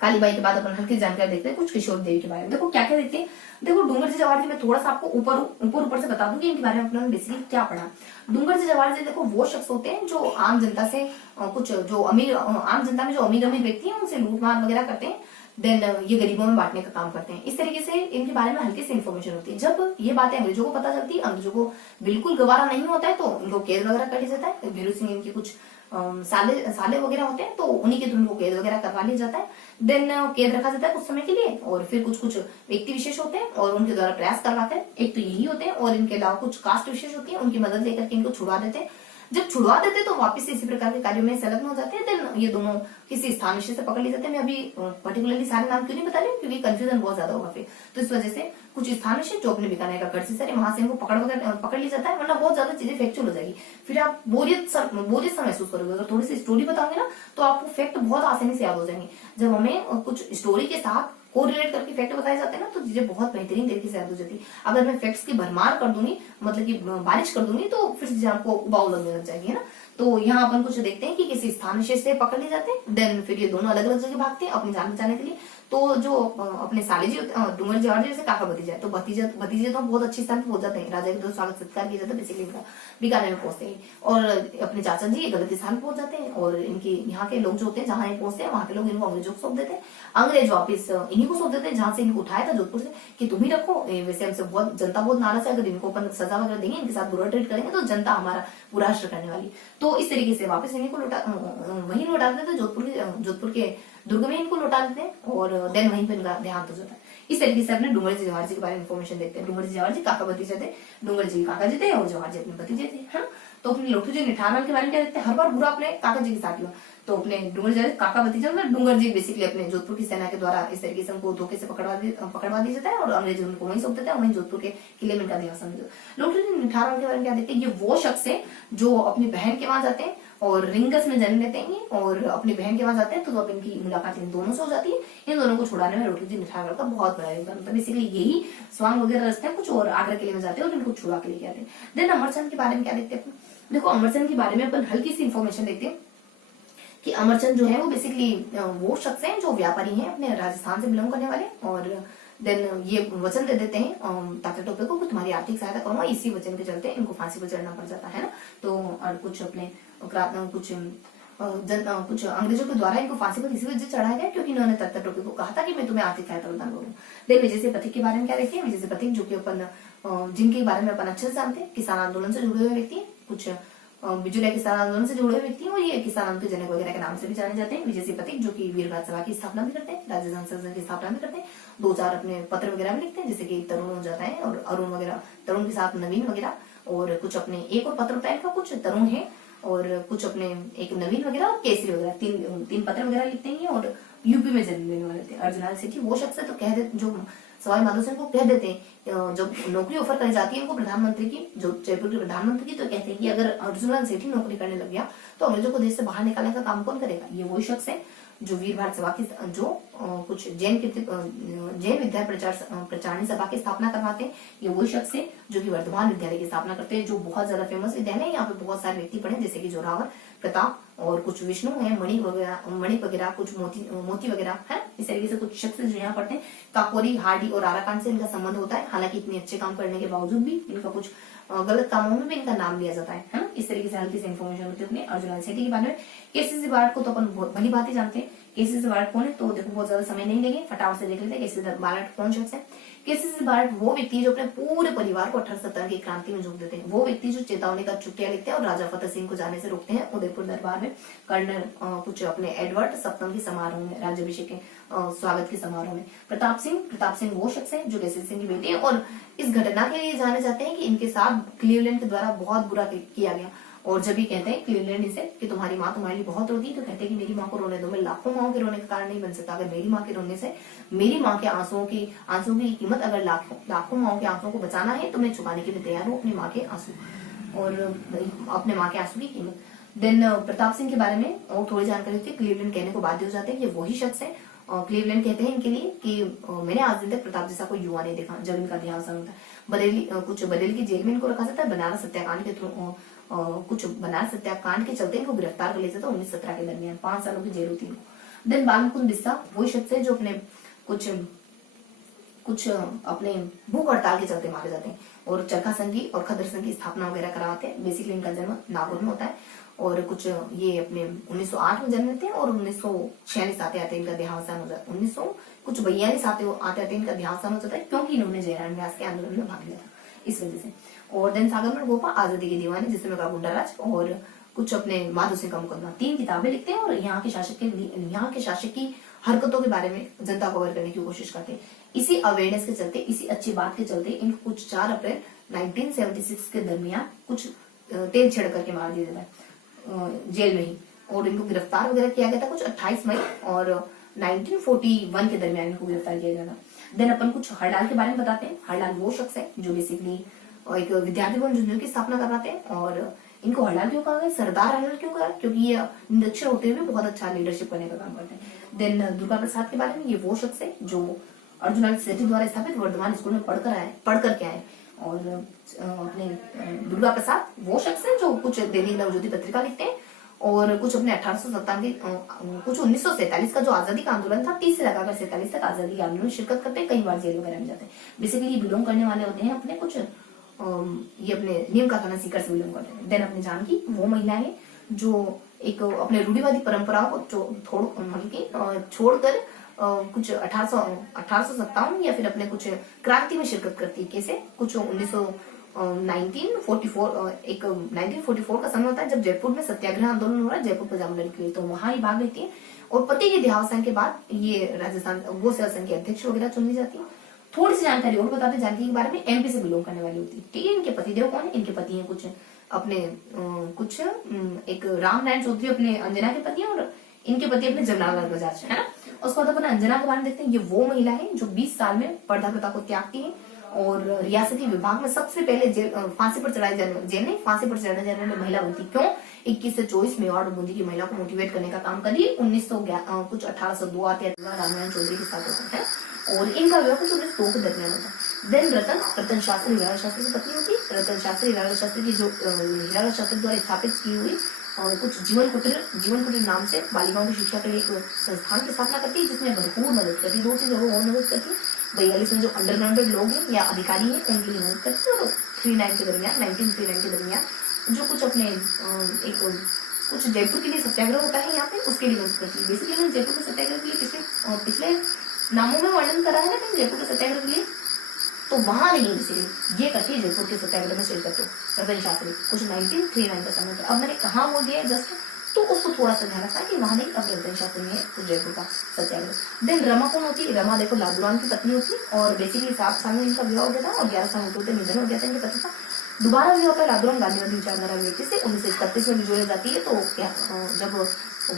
कालीबाई के बाद अपन हल्की जानकारी देखते हैं कुछ किशोर देवी के बारे में। देखो क्या क्या देखते हैं, देखो डूंगर जी जवाहर जी मैं थोड़ा सा आपको ऊपर से बता दूं कि इनके बारे में अपने बेसिकली क्या पढ़ा। डूंगर जी जवाहर जी देखो वो शख्स होते हैं जो आम जनता से कुछ जो आम जनता में जो अमीर व्यक्ति है उनसे लूटमार वगैरह करते हैं, देन ये गरीबों में बांटने का काम करते हैं। इस तरीके से इनके बारे में हल्की सी इन्फॉर्मेशन होती है। जब ये बातें अंग्रेजों को पता चलती है, अंग्रेजों को बिल्कुल गवारा नहीं होता है, तो इनको कैद वगैरह कर लिया जाता है। भीरू सिंह इनके कुछ साले वगैरह होते हैं, तो उन्हीं के थ्रू उनको कैद वगैरह करवा लिया जाता है। देन कैद रखा जाता है कुछ समय के लिए, और फिर कुछ व्यक्ति विशेष होते हैं और उनके द्वारा प्रयास करवाते हैं। एक तो यही होते हैं, और इनके अलावा कुछ कास्ट विशेष होती है, उनकी मदद लेकर के इनको छुड़वा देते हैं। जब छुड़वा देते तो वापस से इसी प्रकार के कार्यों में संलग्न हो जाते हैं। देन ये दोनों किसी स्थान विशेष से पकड़ लिए जाते हैं। मैं अभी पर्टिकुलरली सारे नाम क्यों नहीं बता रही हूँ, क्योंकि कंफ्यूजन बहुत ज्यादा होगा फिर। तो इस वजह से कुछ स्थान विशेष जो अपने बीकानेर का गढ़ है वहां से इनको पकड़ लिया जाता है, वरना बहुत ज्यादा चीजें फैक्चुअल हो जाएगी। फिर आप बोरियत सा महसूस करोगे। अगर थोड़ी सी स्टोरी बताओगे ना तो आपको फैक्ट बहुत आसानी से याद हो जाएंगे। जब हमें कुछ स्टोरी के साथ को रिलेट करके फैक्ट बताए जाते हैं ना, तो चीजें बहुत बेहतरीन तरीके से याद हो जाती है। अगर मैं फैक्ट्स की भरमार कर दूंगी, मतलब कि बारिश कर दूंगी, तो फिर चीजें आपको उबाऊ लगने लग जाएगी, है ना। तो यहाँ अपन कुछ देखते हैं कि किसी स्थान विशेष से पकड़ लिए जाते हैं। देन फिर ये दोनों अलग अलग जगह भागते हैं अपनी जान बचाने के लिए। तो जो अपने साले जी डूंगर जवाहर जी जैसे काका भतीजा है, तो भतीजे तो बहुत अच्छी स्थान पे पहुंच जाते हैं। राजा के द्वारा स्वागत सत्कार किया जाता है, बेसिकली इनका बीकानेर में पहुंचते हैं। और अपने चाचा जी गलत स्थान पे पहुंच जाते हैं, और इनके यहाँ के लोग जो होते हैं जहाँ ये पहुंचते हैं वहां के लोग इनको अंग्रेजों को सौंप देते हैं। अंग्रेज वापिस इन्हीं को सौंप देते हैं जहां से इनको उठाया था, जोधपुर से, कि तुम ही रखो। वैसे हमसे बहुत जनता बहुत नाराज है, अगर इनको अपन सजा वगैरह देंगे, इनके साथ बुरा ट्रीट करेंगे, तो जनता हमारा बुरा हश्र करने वाली। तो इस तरीके से वापस इन्हीं को वहीं लौटा देते हैं, जोधपुर के दुर्ग में इनको लौटा देते हैं, और देन वहीं पर इनका देहांत हो जाता है। इस तरीके से अपने डूंगर जी जवाहर जी के बारे में इन्फॉर्मेशन देखते हैं। डूंगर जी जवाहर जी काका भतीजे थे, डूंगर जी काका जी थे, और जवाहर जी अपने भतीजे थे, है ना। तो अपने लोठू जी निठारवाल के बारे में क्या देखते हैं, हर बार बुरा अपने काका जी के साथ हुआ। तो अपने डूंगर जी काका भतीजा मतलब डूंगर जी बेसिकली अपने जोधपुर की सेना के द्वारा इस तरीके से उनको धोखे से पकड़वा दिया जाता है, और अंग्रेज उनको वहीं सौंप देते हैं, वहीं जोधपुर के किले में इनका देहांत समझो। लोठू जी निठारवाल के बारे में क्या देखते हैं, ये वो शख्स है जो अपनी बहन के वहां जाते हैं और रिंगस में जन्म लेते हैं, और अपनी बहन के वहां जाते हैं। तो अब इनकी मुलाकात इन दोनों से हो जाती है। इन दोनों को छुड़ाने में लोठू जी निठारवाल का बहुत बड़ा योगदान होता है। बेसिकली यही स्वांग वगैरह रचते हैं कुछ, और आगरा किले में जाते हैं और इनको छुड़ा के लेके आते हैं। देन अमरचंद के बारे में क्या देखते हैं, देखो अमरचंद के बारे में अपन हल्की सी इन्फॉर्मेशन देखते हैं कि अमरचंद जो है वो बेसिकली वो शख्स हैं जो व्यापारी हैं, अपने राजस्थान से बिलोंग करने वाले। और देन ये वचन दे देते हैं तात्या टोपे को कि तुम्हारी आर्थिक सहायता करूंगा। इसी वचन के चलते इनको फांसी पर चढ़ना पड़ जाता है ना। तो और कुछ अपने कुछ अंग्रेजों के द्वारा इनको फांसी पर इसी वजह से चढ़ाया गया क्योंकि इन्होंने तात्या टोपे को कहा था कि मैं तुम्हें आर्थिक सहायता प्रदान करूँ। देन विजय सेपथिक के बारे में क्या देखते हैं, विजय सेपथिक जो कि अपन जिनके बारे में अपन अच्छे से जानते हैं, किसान आंदोलन से जुड़े हुए व्यक्ति हैं, कुछ बिजुलिया किसान आंदोलन से जुड़े हुए व्यक्ति हैं, और ये किसान आंदोलन के जनक वगैरह के नाम से भी जाने जाते हैं। विजय सेपथिक जो कि वीर सभा की स्थापना भी करते हैं, राज्य संसद की स्थापना भी करते हैं, 2-4 अपने पत्र वगैरह भी लिखते हैं, जैसे कि तरुण हो जाता है और अरुण वगैरह, तरुण के साथ नवीन वगैरह, और कुछ अपने एक और पत्र होता है इनका, कुछ तरुण है और कुछ अपने एक नवीन वगैरह और केसरी वगैरह, तीन पत्र वगैरह लिखते हैं। और यूपी में जन्म लेने वाले थे। अर्जुनन सेठी वो शख्स है तो कह दे जो सवाई माधोसिंह को कह देते हैं, जब नौकरी ऑफर करी जाती है इनको प्रधानमंत्री की, जो जयपुर के प्रधानमंत्री की, तो कहते हैं कि अगर अर्जुनन सेठी नौकरी करने लग गया तो अंग्रेजों को देश से बाहर निकालने का काम कौन करेगा। ये वही शख्स है जो वीर भारत सभा की, जो कुछ जैन विद्या प्रचारणी सभा की स्थापना करवाते हैं। ये वही शख्स है जो कि वर्धमान विद्यालय की स्थापना करते हैं, जो बहुत ज्यादा फेमस विद्यालय है। यहाँ पे बहुत सारे व्यक्ति पढ़े, जैसे कि जोरावर, प्रताप और कुछ विष्णु है, मणि वगैरह, कुछ मोती वगैरह है। इस तरीके से कुछ शख्स जो यहाँ पढ़ते हैं। काकोरी, हार्डी और आराकान से इनका संबंध होता है। हालांकि इतने अच्छे काम करने के बावजूद भी इनका कुछ गलत कामों में भी इनका नाम लिया जाता है ना। इस तरीके से हल्की से इन्फॉर्मेशन होती है अपने अर्जुनन सेठी के बारे में। केसीसी बार्ट को तो अपन भली बात ही जानते हैं। केसीसी बार्ट कौन है, तो देखो बहुत ज्यादा समय नहीं लेंगे, फटाफट से देख लेते हैं केसीसी बार्ट कौन शख्स है। केसीसी बार्ट वो व्यक्ति जो अपने पूरे परिवार को 1870 की क्रांति में झोंक देते हैं, वो व्यक्ति जो चेतावनी का चुटिया लिखते हैं और राजा फतेह सिंह को जाने से रोकते हैं उदयपुर दरबार में कर्नल कुछ अपने एडवर्ड सप्तम की समारोह में, राज्याभिषेक के स्वागत के समारोह में। प्रताप सिंह वो शख्स है जो केसीसी सिंह की बेटी है और इस घटना के लिए जाने जाते हैं कि इनके साथ क्लीवलैंड के द्वारा बहुत बुरा किया गया। और जब भी कहते हैं क्लीवलैंड इसे कि तुम्हारी माँ तुम्हारे लिए बहुत रोती, तो कहते हैं कि मेरी माँ को रोने दो, मैं लाखों माओं के रोने का कारण नहीं बन सकता। अगर मेरी माँ के रोने से, मेरी माँ के आंसुओं की कीमत अगर लाखों माओं के आंसुओं को बचाना है तो मैं चुकाने के लिए तैयार हूँ अपनी माँ के आंसू और अपने माँ के आंसू की कीमत। देन प्रताप सिंह के बारे में और थोड़ी जानकारी होती है। क्लीवलैंड कहने को बाध्य हो जाते हैं, ये वही शख्स है। क्लीवलैंड कहते हैं इनके लिए कि मैंने आज दिन तक प्रताप जैसा कोई युवा नहीं देखा जब इनका देहावसान होता है। बरेली की जेल में इनको रखा जाता है। बनारस हत्याकांड के बनारस हत्याकांड के चलते इनको गिरफ्तार कर लिया जाता है 1917 के दरमियान। 5 सालों की जेल होती है इनको। देन बाल मुकुंद बिस्सा वही शख्स है जो अपने कुछ अपने भूख हड़ताल के चलते मारे जाते हैं और चरखा संघ की और खदर संघ की स्थापना वगैरह कराते हैं। बेसिकली इनका जन्म नागौर में होता है और कुछ ये अपने 1908 में जन्म लेते हैं और 1946 आते इनका देहावसान हो जाता है। 1942 आते इनका देहावसान हो जाता है क्योंकि इन्होंने जयराम व्यास के आंदोलन में भाग लिया था, इस वजह से। और देन सागरमल गोपा आजादी के दीवाने, जिसमें कहा गुंडा राज और कुछ अपने माधो सिंह का मुकदमा, 3 किताबें लिखते हैं और यहाँ के शासक की हरकतों के बारे में जनता को अवेयर करने की कोशिश करते हैं। इसी अवेयरनेस के चलते, इसी अच्छी बात के चलते इनको कुछ 4 अप्रैल 1976 के दरमियान कुछ तेल छिड़क करके मार दिया जाता है जेल में ही और इनको गिरफ्तार वगैरह किया गया था कुछ 28 मई और 1941 के दरमियान इनको गिरफ्तार किया गया था। देन अपन कुछ हरलाल के बारे में बताते हैं। हरलाल वो शख्स है जो बेसिकली एक विद्यार्थी भवन झुंझुनू की स्थापना करवाते हैं और इनको हरलाल क्यों कहा गया, सरदार हरलाल क्यों कहा, क्योंकि ये निरक्षर होते हुए बहुत अच्छा लीडरशिप करने का काम करते हैं। देन दुर्गा प्रसाद के बारे में, ये वो शख्स है जो अर्जुन सेठी द्वारा स्थापित वर्धमान स्कूल में पढ़ करके आए और अपने दुर्गा प्रसाद वो शख्स है जो कुछ दैनिक नवज्योति पत्रिका लिखते हैं और कुछ अपने 1947 का जो आजादी का आंदोलन था 30 से लगाकर 47 तक आजादी के आंदोलन में शिरकत करते हैं, कई बार जेल वगैरह में जाते हैं। बेसिकली बिलोंग करने वाले होते हैं अपने कुछ ये अपने नीम का खाना सीकर से बिलोंग करते हैं। देन अपने जानकी वो महिला है जो एक अपने रूढ़िवादी परंपराओं को छोड़कर कुछ 1857 या फिर अपने कुछ क्रांति में शिरकत करती है। कैसे, कुछ 1944 का समय होता है जब जयपुर में सत्याग्रह आंदोलन हो रहा है, जयपुर पंजाब लड़की के लिए, तो वहां ही भाग लेती है और पति के देहावसान के बाद ये राजस्थान गो सेवा संघ की अध्यक्ष वगैरह चुन ली जाती है। थोड़ी सी जानकारी और बताते हैं जानकी के बारे में। एमपी से बिलोंग करने वाली होती है, ठीक है। इनके पतिदेव कौन है, इनके पति हैं कुछ अपने एक रामनारायण चौधरी अपने अंजना के पति हैं और इनके पति अपने जमनालाल बजाज है ना। उसके बाद अपन अंजना के बारे में देखते हैं। ये वो महिला है जो 20 साल में पर्दा प्रथा को त्यागती है और रियासती विभाग में सबसे पहले फांसी पर चढ़ाई जाने वाली महिला बनती। क्यों, 21 से 24 मेवाड़ और बूंदी की महिला को मोटिवेट करने का काम करिए। 1802 आते रामनारायण चौधरी के साथ होता है और इनका विवाह कुछ 1902 के दरमियान होता है। देन रतन शास्त्री हीरालाल शास्त्री की पत्नी होती है। रतन शास्त्री हीरालाल शास्त्री की जो हीरालाल शास्त्री द्वारा स्थापित की हुई और कुछ जीवन कुटीर नाम से बालिकाओं की शिक्षा के लिए एक संस्थान की स्थापना करती है जिसमें भरपूर मदद करती है। 2 चीजों और मदद करती है। 42 में जो अंडरग्राउंडेड लोग हैं या अधिकारी हैं उनके लिए मदद करती है और 1939 के दरमियान जो कुछ अपने कुछ जयपुर के लिए सत्याग्रह होता है यहाँ पे उसके लिए मदद करती है। बेसिकली मैंने जयपुर के सत्याग्रह के लिए पिछले नामों में वर्णन करा है ना जयपुर के सत्याग्रह के लिए, तो वहां नहीं है बेसिकली ये करती है जयपुर के सत्याग्रह में शिरकत। तो रतन शास्त्री कुछ 1939 का समय था। अब मैंने कहा बोल दिया जस्ट, तो उसको थोड़ा सा ध्यान रखना कि वहां नहीं, अब रतन शास्त्री में कुछ जयपुर का सत्याग्रह। देन रमा कौन होती है, रमा देखो लादूराम की पत्नी होती है और बेसिकली 7 साल में इनका विवाह हो गया था और 11 साल होते निधन हो गया था इनके पति का। दोबारा विवाह होता है लादूराम गांधीवादी विचारधारा व्यक्ति से 1931 में जोड़ी जाती है। तो क्या जब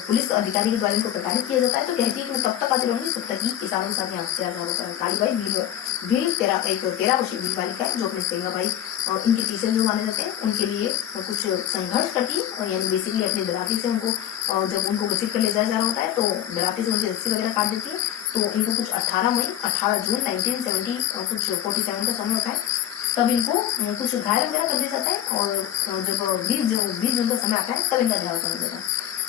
पुलिस अधिकारी के द्वारा इनको प्रताड़ित किया जाता है तो कहती है कि मैं तब तक आती रहूंगी तब तक ही किसानों के साथ यहाँ अत्याचार होता है। कालीबाई भी 13 वर्षीय बीज बालिका है जो अपने सेंगाबाई इनके टीचर जो माने जाते हैं उनके लिए कुछ संघर्ष करती है और यानी बेसिकली अपनी दराती से उनको जब उनको घसीट कर ले जाया जा रहा होता है तो दराती से उनकी रस्सी वगैरह काट देती है। तो इनको कुछ 18 जून 1947 का समय होता है तब इनको कुछ घायल वगैरह कर दिया जाता है और जब 20 जून का समय आता है तब इनका देहावसान हो जाता है।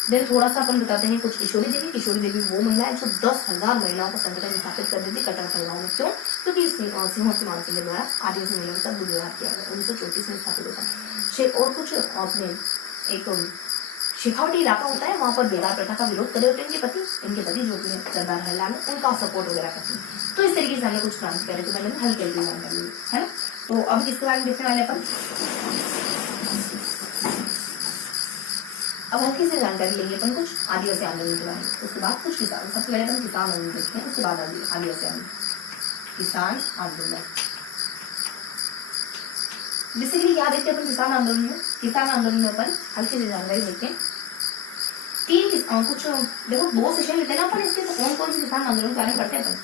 देन थोड़ा सा अपन बताते हैं कुछ किशोरी देवी वो महिला है जो 10,000 महिलाओं का संगठन स्थापित कर देती कट्टर महिलाओं में। क्यों, क्योंकि सिंहों मान सिंह द्वारा आदिवासी महिलाओं के साथ दुर्व्यवहार किया गया 1934 में स्थापित होता है। और कुछ अपने एक शेखावटी इलाका होता है, वहां पर बेगार प्रथा का विरोध करे होते हैं इनके पति जो अपने सरदार हरिलाल है उनका सपोर्ट वगैरह करते हैं। तो इस तरीके से हमने कुछ क्रांतिकारी के बारे में हल्की हल्की जानकारी है ना। तो अब किसके बारे में देखने वाले अपन, अब हल्की से जानकारी लेंगे अपन कुछ आदिवासी आंदोलन के बारे में, उसके बाद कुछ किसान, सबसे पहले अपन किसान आंदोलन देखते हैं, उसके बाद आदिवासी आंदोलन। किसान आंदोलन बेसिकली क्या देखते हैं अपन किसान आंदोलन में, किसान आंदोलन में अपन हल्की से जानकारी देखते हैं। कुछ देखो 2 सेशन लेते हैं ना अपन इसके, तो कौन कौन से किसान आंदोलन के बारे में पढ़ते हैं अपन,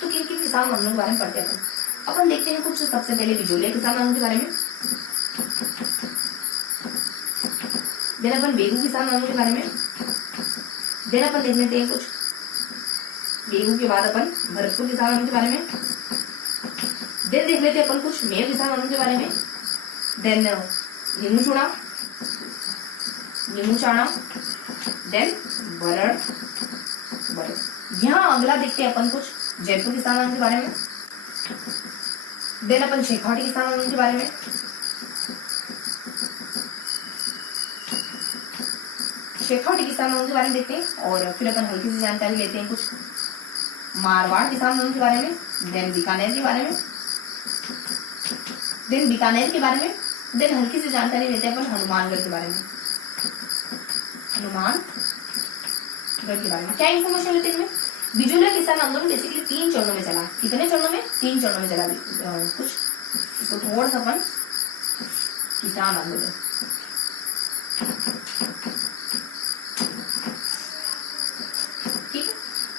तो किन किन किसान आंदोलन के बारे में पढ़ते हैं अपन देखते हैं कुछ। सबसे पहले बिजोलिया किसान आंदोलन के बारे में, देन अपन बेगू किसान आंदोलन के बारे में, देन अपन देख लेते हैं कुछ बेगू के बाद अपन भरतपुर किसान आंदोलन के बारे में, देन देख लेते हैं अपन कुछ मेयर किसान आंदोलन के बारे में, देन नीमूचाणा, देन बरड़। यहाँ अगला देखते हैं अपन कुछ जयपुर किसान आंदोलन के बारे में, देन अपन शेखावटी किसान आंदोलन के बारे में, शेखावटी किसान आंदोलन के बारे में देखते हैं, और फिर अपन हल्की सी जानकारी लेते हैं कुछ मारवाड़ किसान आंदोलन के बारे में, देन बीकानेर के बारे में, देन बीकानेर के बारे में, देन हल्की सी जानकारी लेते हैं अपन हनुमानगढ़ के बारे में, हनुमानगढ़ के बारे में। क्या इन्फॉर्मेशन लेते हैं, बिजोलिया किसान आंदोलन बेसिकली 3 चरणों में चला। कितने चरणों में? 3 चरणों में चला कुछ, इसको थोड़ा सा अपन किसान आंदोलन, ठीक है।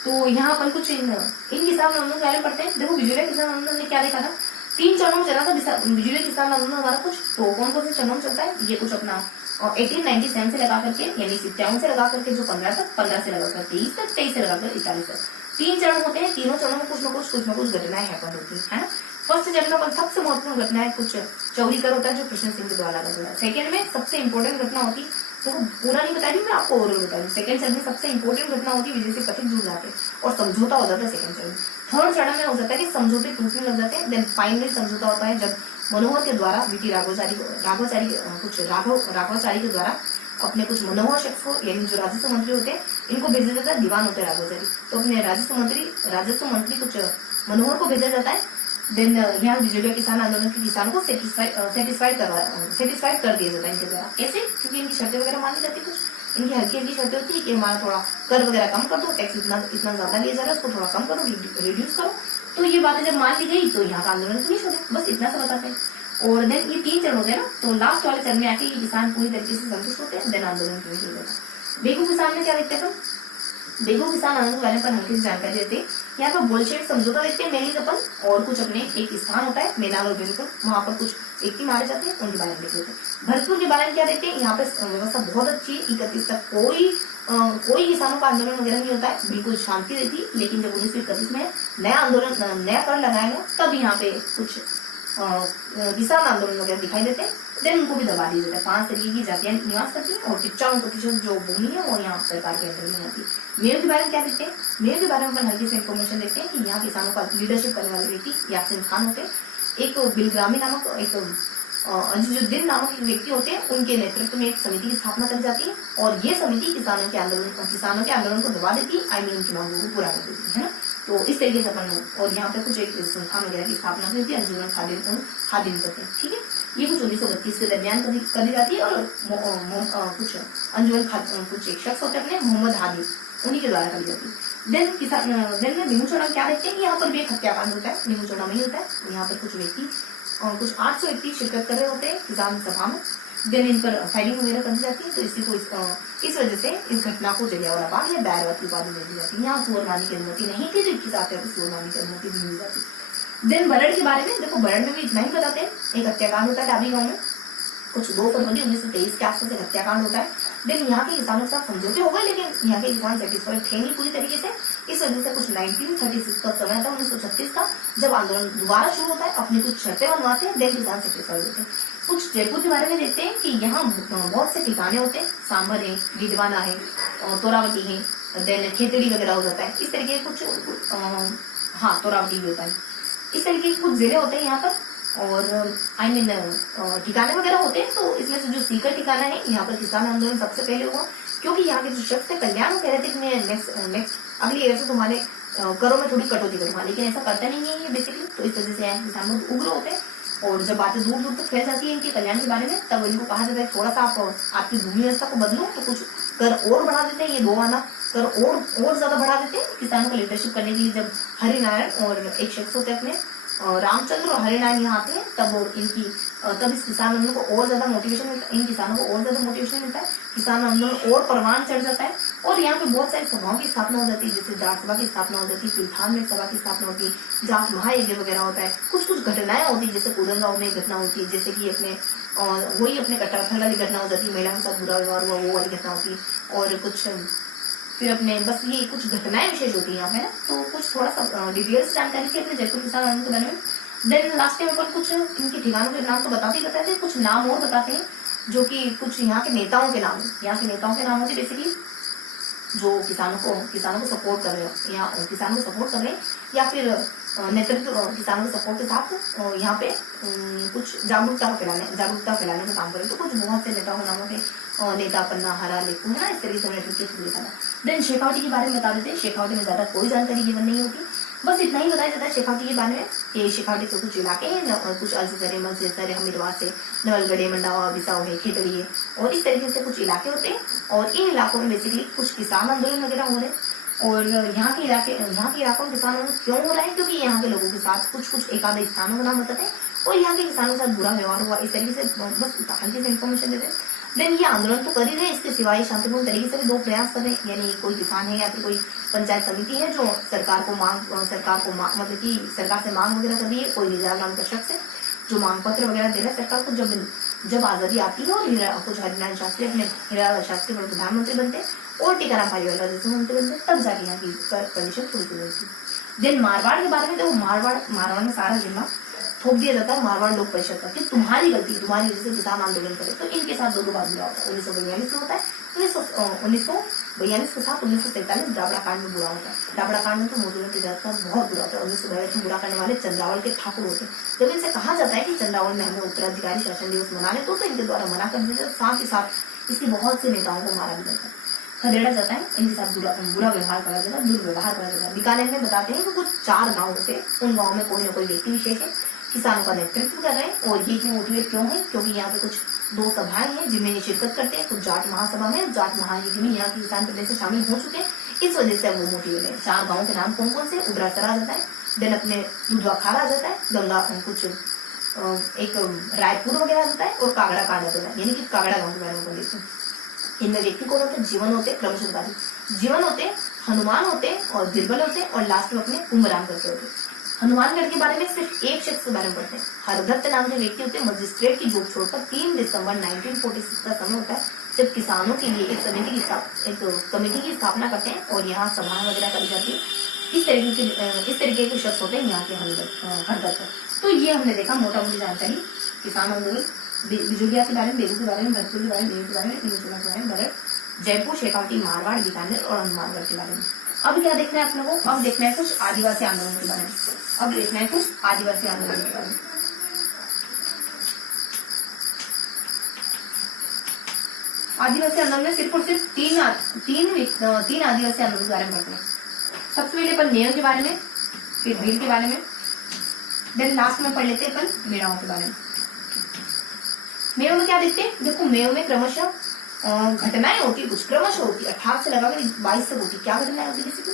तो यहाँ अपन कुछ इन किसान आंदोलन के बारे में पढ़ते हैं। देखो बिजोलिया किसान आंदोलन ने क्या देखा था, 3 चरणों में चला था बिजोलिया किसान आंदोलन हमारा कुछ। तो कौन कौन से चरणों में चलता है, ये कुछ अपना 1897 से लगा करके, यानी 57 से लगा करके जो 15 तक, 15 से लगा कर 23 तक, 23 से लगा कर 41 तक, 3 चरण होते हैं। तीनों चरणों में कुछ न कुछ घटनाएं हैपन होती है ना। फर्स्ट चरण में सबसे महत्वपूर्ण घटना है कुछ चौरीकर होता है जो कृष्ण सिंह के द्वारा लगा। सेकंड में सबसे इंपॉर्टेंट घटना होती, तो पूरा नहीं बता रही मैं आपको, ओवरऑल बता रही। सेकंड चरण में सबसे इंपॉर्टेंट घटना होती है विजय से कथित जुड़ जाते और समझौता हो जाता है सेकंड चरण में। थर्ड चरण में हो जाता है कि समझौते टूटने लग जाते हैं। देन फाइनली समझौता होता है जब मनोहर के द्वारा वीटी राघवाचारी के द्वारा अपने कुछ मनोहर शख्स को, यानी जो राजस्व मंत्री होते हैं, इनको भेजा जाता है, दीवान होते हैं राघवाचारी, तो अपने राजस्व मंत्री कुछ मनोहर को भेजा जाता है। देन यहाँ बिजोलिया किसान आंदोलन के किसानों को सेटिस्फाइड कर दिया जाता है इनके द्वारा। कैसे? क्योंकि इनकी शर्तें वगैरह मानी जाती, कुछ इनकी हल्की शर्तें होती है कि हमारा थोड़ा कर वगैरह कम कर दो, टैक्स इतना ज्यादा लिया जा रहा है उसको थोड़ा कम करो, रिड्यूस करो। तो ये बातें जब मान ली गई तो यहाँ का आंदोलन फिनिश हो गया, बस इतना सा बताते हैं। और देन ये 3 चरण होते हैं ना, तो लास्ट वाले चरण में आके ये किसान पूरी तरीके से संतुष्ट होते हैं, देन आंदोलन फिनिश हो जाता है। बेगू किसान में क्या देखते हैं अपन, बेगू किसान आंदोलन के बारे में हल्की से जानकारी देते हैं। यहाँ पर बोल्शेविक समझौता देखते हैं मेनली अपन, और कुछ अपने एक स्थान होता है मेनाल और बिल्कुल, वहां पर कुछ व्यक्ति मारे जाते हैं, उनके बारे में देखते हैं। भरतपुर के बारे में क्या देखते हैं, यहाँ पे व्यवस्था बहुत अच्छी है, 31 तक कोई किसानों का आंदोलन वगैरह नहीं होता है, बिल्कुल शांति रहती है। लेकिन जब 1931 में नया कर लगाया गया, तब यहाँ पे कुछ किसान आंदोलन वगैरह दिखाई देते हैं। देन उनको भी दबा दिया जाता है। 5 तरीके की जातियां निवास करती हैं और 95% जो भूमि है वो यहाँ सरकार के अंदर में आती है। मेयर के बारे में क्या देखते हैं, मेयर के बारे में अपन हल्की से इन्फॉर्मेशन देखते हैं कि यहाँ किसानों का लीडरशिप करने वाले व्यक्ति यासीन खान होते हैं। एक बिलग्रामी नामक, एक अजीजुद्दीन नामक एक व्यक्ति होते हैं, उनके नेतृत्व में एक समिति की स्थापना करी जाती है, और ये समिति किसानों के आंदोलन को दबा देती है, उनकी मांगों को पूरा कर देती है ना। तो इस तरीके से अपन, और यहाँ पे कुछ एक संस्थान वगैरह की स्थापना की होती है, अंजुमन खादिम करते हैं, ठीक है। ये कुछ 1932 के दरमियान कर दी जाती है, और कुछ अंजुमन कुछ एक शख्स होते हैं अपने मोहम्मद हादी, उन्हीं के द्वारा करी जाती है। देन में नीमूचौड़ा क्या देखते हैं, यहाँ पर भी एक हत्याकांड होता है, नीमूचौड़ा में ही होता है। यहाँ पर कुछ व्यक्ति, कुछ 800 व्यक्ति शिरकत कर रहे होते हैं किसान सभा में। देन इन पर फायरिंग वगैरह कर दी जाती है, तो इसी को इस वजह से इस घटना को जलियांवाला बाग या बैरवत की उपाधि दे दी जाती है। यहाँ सुअरमानी की अनुमति नहीं थी, जिसके साथ सुअरमानी की अनुमति भी मिल जाती। देन बरड़ के बारे में देखो, बरड़ में भी इतना ही बताते हैं। एक हत्याकांड होता है डाबी गाँव में, कुछ 2 फरवरी 1923 के आसपास एक हत्याकांड होता है। देन यहाँ के किसानों के साथ समझौते हो गए, लेकिन यहाँ के किसान सेटिस्फाइड थे नहीं पूरी तरीके से। इस वजह से कुछ 1936 का समय था, 1936 का, जब आंदोलन दोबारा शुरू होता है, अपनी कुछ शर्तें बनवाते हैं, देन किसान सेटिस्फाइड होते हैं। कुछ जयपुर के बारे में देखते हैं कि यहाँ बहुत से ठिकाने होते हैं, सांभर है, गिडवाना है, तोरावटी है, देन खेतड़ी वगैरह हो जाता है। इस तरीके कुछ तोरावटी भी होता है। इस तरीके के कुछ जिले होते हैं यहाँ पर, और आई मीन ठिकाने वगैरह होते हैं। तो इसमें से जो सीकर ठिकाना है, यहाँ पर किसान आंदोलन सबसे पहले हुआ, क्योंकि यहाँ के जो शख्स है कल्याण, वो कह रहे थे कि मैं नेक्स्ट अगली ईयर से तुम्हारे करों में थोड़ी कटौती करूंगा, लेकिन ऐसा करता नहीं है ये बेसिकली। तो इस वजह से यहाँ किसान लोग उग्र होते हैं, और जब बातें दूर दूर तक फैल जाती है इनके कल्याण के बारे में, तब इनको कहा जाता है थोड़ा सा आप आपकी भूमि व्यवस्था को बदलो, तो कुछ कर और बढ़ा देते हैं, ये 2 आना कर और ज्यादा बढ़ा देते हैं किसानों को लीडरशिप करने के लिए। जब हरिनारायण और एक शख्स होते हैं अपने रामचंद्र और हरिनारायण यहाँ आते हैं, तब इस किसान आंदोलन को और ज्यादा मोटिवेशन मिलता है, इन किसानों को और ज्यादा मोटिवेशन मिलता है, किसान आंदोलन और परवान चढ़ जाता है। और यहाँ पे बहुत सारी सभाओं की स्थापना हो जाती है, जैसे जाट सभा की स्थापना हो जाती है, पिलथान में सभा की स्थापना होती है, जाट महायज्ञ वगैरह होता है, कुछ घटनाएं होती है, जैसे कोदनगांव में घटना होती है, जैसे कि वही अपने कट्टारखंड वाली घटना हो जाती है, महिलाओं के साथ बुरा व्यवहार हुआ वो वाली घटना होती है। और कुछ फिर अपने बस ये कुछ घटनाएं विशेष होती है यहाँ पे ना। तो कुछ थोड़ा सा डिटेल्स जानकारी थी अपने जयपुर किसान आंदोलन के बारे में। देन लास्ट टाइम अपन कुछ इनके ठिकानों के नाम तो बताते हैं, कुछ नाम और बताते हैं, जो कि कुछ यहाँ के नेताओं के नाम, यहाँ के नेताओं के नाम होते बेसिकली, जो किसानों को सपोर्ट कर रहे हो, या किसानों को सपोर्ट कर रहे हैं, या फिर नेतृत्व किसानों के सपोर्ट के साथ यहाँ पे कुछ जागरूकता फैलाने का काम करें। तो कुछ बहुत से नेताओं के नाम होते, नेता पन्ना, हरा, लेखू है ना, इस तरीके से नेतृत्व लिखा था। देन शेखावटी के बारे में बता देते हैं। शेखावटी में ज्यादा कोई जानकारी गिवन नहीं होती, बस इतना ही बताया जाता है शेखावटी के बारे में। ये शेखावटी के कुछ इलाके हैं, और कुछ अल्सरे, मलसेसर, हमीरवाद से नवलगढ़, मंडावा, बिसाऊ है, खेतड़ी है, और इस तरीके से कुछ इलाके होते हैं। और इन इलाकों में बेसिकली कुछ किसान आंदोलन वगैरह हो रहे हैं। और यहाँ के इलाकों में किसान आंदोलन क्यों हो रहा है, क्योंकि यहाँ के लोगों के साथ कुछ एक आधे स्थानों का नाम बताते हैं, और यहाँ के किसानों के साथ बुरा व्यवहार हुआ, इस तरीके से बस हल्की से इन्फॉर्मेशन देते हैं। देन ये आंदोलन तो कर ही रहे, इसके सिवाय शांतिपूर्ण तरीके से भी 2 प्रयास कर रहे हैं, यानी कोई किसान है या फिर कोई पंचायत समिति है जो सरकार मतलब कि सरकार से मांग वगैरह कर रही है, कोई निजाम नाम का शख्स है जो मांग पत्र वगैरह दे रहा है सरकार को। जब आजादी आती है और कुछ हरिनारायण शास्त्री अपने हीरालाल शास्त्री पर प्रधानमंत्री बनते हैं और टीकाराम पालीवाल जैसे मंत्री बनते हैं, तब जाके यहाँ की कंडीशन थोड़ी सी होती है। देन मारवाड़ के बारे में, तो मारवाड़ में सारा जिम्मा थोप दिया जाता है मारवाड़ लोक परिषद का, कि तुम्हारी गलती, तुम्हारी वजह से किसान आंदोलन करे। तो इनके साथ 2 बार बुरा होता है, 1942 में होता है, 1942 के साथ 1947 दाबड़ा कांड में बुरा होता है। दाबड़ा कांड में तो मजदूरों की जात का बहुत बुरा होता है। 1942 में बुरा करने वाले चंद्रावल के ठाकुर होते हैं। जब इनसे कहा जाता है कि चंद्रावल में हमें उत्तराधिकारी शासन दिवस मनाने, तो इनके द्वारा मना कर दिया जाता है। साथ ही साथ इसके बहुत से नेताओं को मारा भी जाता है, खदेड़ा जाता है, इनके साथ बुरा व्यवहार करा जाता है, दुर्व्यवहार करा जाता है। बीकानेर में बताते हैं कि कुछ 4 गाँव होते हैं, उन गाँव में कोई ना कोई व्यक्ति विशेष है किसानों का नेतृत्व कर रहे हैं। और ये मोटिवेट क्यों है, क्योंकि यहाँ पे कुछ 2 सभाएं हैं जिनमें ये शिरकत करते हैं, कुछ जाट महासभा में, जाट महायज्ञ में यहाँ के किसान प्रदेश से शामिल हो चुके हैं, इस वजह से वो मोटिवेट है। 4 गाँव के नाम कौन कौन से, उबरासर आ जाता है, देन अपने दुधवाखार आ जाता है, गंगा कुछ एक रायपुर वगैरह आ जाता है, और कागड़ा कांड आता है, यानी कि कागड़ा गाँव के बारे में देखते हैं। इनमें व्यक्ति कौन होते हैं, जीवन होते, क्रमशः जीवन होते, हनुमान होते और बिरबल होते, और लास्ट में अपने कुंभराम करते होते। हनुमानगढ़ के बारे में सिर्फ एक शख्स के बारे में पढ़ते हैं, हरदत्त नाम के व्यक्ति होते हैं। मजिस्ट्रेट की जॉब छोड़कर 3 दिसंबर 1946 का समय होता है, जब किसानों के लिए एक कमेटी की स्थापना करते हैं, और यहाँ सभाएं वगैरह करी जाती है। इस तरीके के शख्स होते हैं यहाँ के हरदत्त। तो ये हमने देखा मोटा मोटी जानकारी किसान आंदोलन, बिजुलिया के बारे में, बेगू के बारे में, भरतपुर के बारे में, के बारे में, के बारे में, जयपुर, शेखावटी, मारवाड़, बीकानेर और हनुमानगढ़ के बारे में। अब क्या देखना है अपने को, अब देखना है कुछ आदिवासी आंदोलन के बारे में। आदिवासी आंदोलन में सिर्फ और सिर्फ तीन आदिवासी आंदोलन के बारे में पढ़ते हैं। सबसे पहले अपन नेयों के बारे में, फिर भील के बारे में, देन लास्ट में पढ़ लेते हैं अपन मेड़ाओं के बारे में। मेयों में क्या देखते हैं, देखो मेयों में क्रमशः घटनाएं होती है, कुछ क्रमशः होती है, 18 से लगाकर 22 तक होती है। क्या घटनाएं होती है, किसी को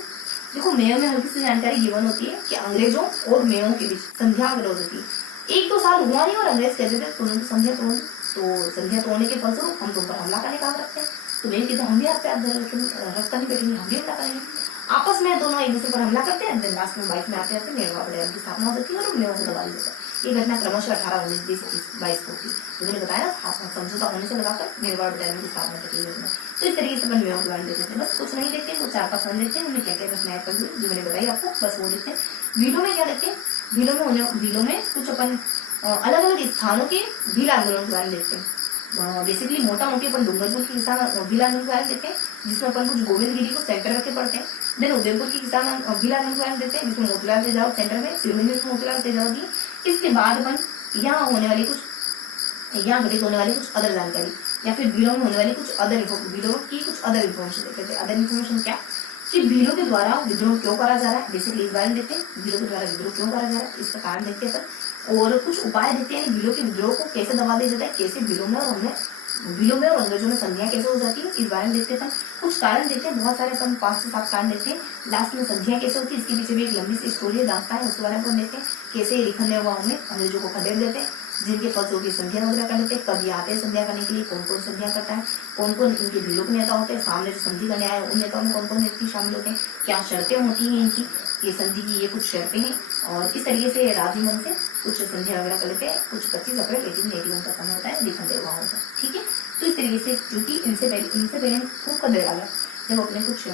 देखो मेयों में हल्की सी जानकारी गिवन होती है कि अंग्रेजों और मेयों के बीच संध्या विरोध होती है। 1-2 साल हुआ नहीं और अंग्रेज कहते थे तुरंत संध्या तोड़, तो संध्या तोड़ने के फलस्वरूप हम तुम पर हमला करने का रखते हैं। तो मेरे कहते हम भी आप पे रखता नहीं बैठेंगे, हम भी हमला करेंगे। आपस में दोनों एक दूसरे पर हमला करते हैं। देन लास्ट में 22 में आते मेवाड़ डैम की स्थापना हो जाती है और मेयों को दबा दिया जाता है। ये घटना क्रमशः 18, 19, 20, 22 को होती है। तो मैंने बताया समझौता होने से लगाकर मेवाड़ डैम की स्थापना की घटना। तो इस तरीके से अपन मेयों के बारे में देख लेते हैं। बस कुछ नहीं देखते हैं, वो 4-5 सन देखते हैं, उन्हें क्या क्या घटनाएं कर दी जो मैंने बताई आपको, बस वो देखते हैं। भीलों में क्या देखते हैं, भीलों में कुछ अपन अलग अलग स्थानों के भील आंदोलन के बारे में देखते हैं। बेसिकली मोटा मोटी अपन डूंगरपुर की किसान भील आंदोलन के बारे में देखते हैं, जिसमें अपन कुछ गोविंद गिरी को सेंटर रख के पढ़ते हैं। देन उदयपुर की किसान भील आंदोलन के बारे में देखते हैं, जिसमें मोतीलाल तेजावत सेंटर में, सिरमौर में मोतीलाल तेजावत दी। इसके बाद अपन यहाँ होने वाली कुछ, यहाँ घटित होने वाली कुछ अदर जानकारी, या फिर भीलों में होने वाली कुछ भीलों की कुछ अदर इन्फॉर्मेशन देते थे। अदर इन्फॉर्मेशन क्या कि भीलों के द्वारा विद्रोह क्यों करा जा रहा है, बेसिकली इस बारे में देते हैं। भीलों के द्वारा विद्रोह क्यों करा जा रहा है इसका कारण देखते हैं, और कुछ उपाय देते हैं भीलों के विद्रोह को कैसे दबा दिया जाता है, कैसे भीलों में और अंग्रेजों में संधियां कैसे हो जाती है, इस बारे में देखते हैं। कुछ कारण देते हैं, बहुत सारे अपन 5 से 7 कारण देते हैं। लास्ट में संधियां कैसे होती है, इसके पीछे भी एक लंबी सी स्टोरी है, दास्तान है, उसके बारे में देखते हैं। कैसे लिखन ने हुआ उन्हें अंग्रेजों को खदेड़ देते हैं, जिनके फलसों की संधियां वगैरह कर लेते हैं। कभी आते हैं संधियां करने के लिए, कौन कौन संधियां करता है, कौन कौन इनके भीलों के नेता होते हैं, सामने जो संधि करने आए उन नेताओं में कौन कौन व्यक्ति शामिल होते हैं, क्या शर्तें होती हैं इनकी, ये संधि की ये कुछ शर्तें हैं। और इस तरीके से राजी मन से कुछ संधियां वगैरह कर लेते हैं। कुछ 25 अप्रैल 1881 का समय होता है, लिखन देवा होता है, ठीक है। तो इस तरीके से क्योंकि इनसे पहले खूब कर दे डाला जब अपने कुछ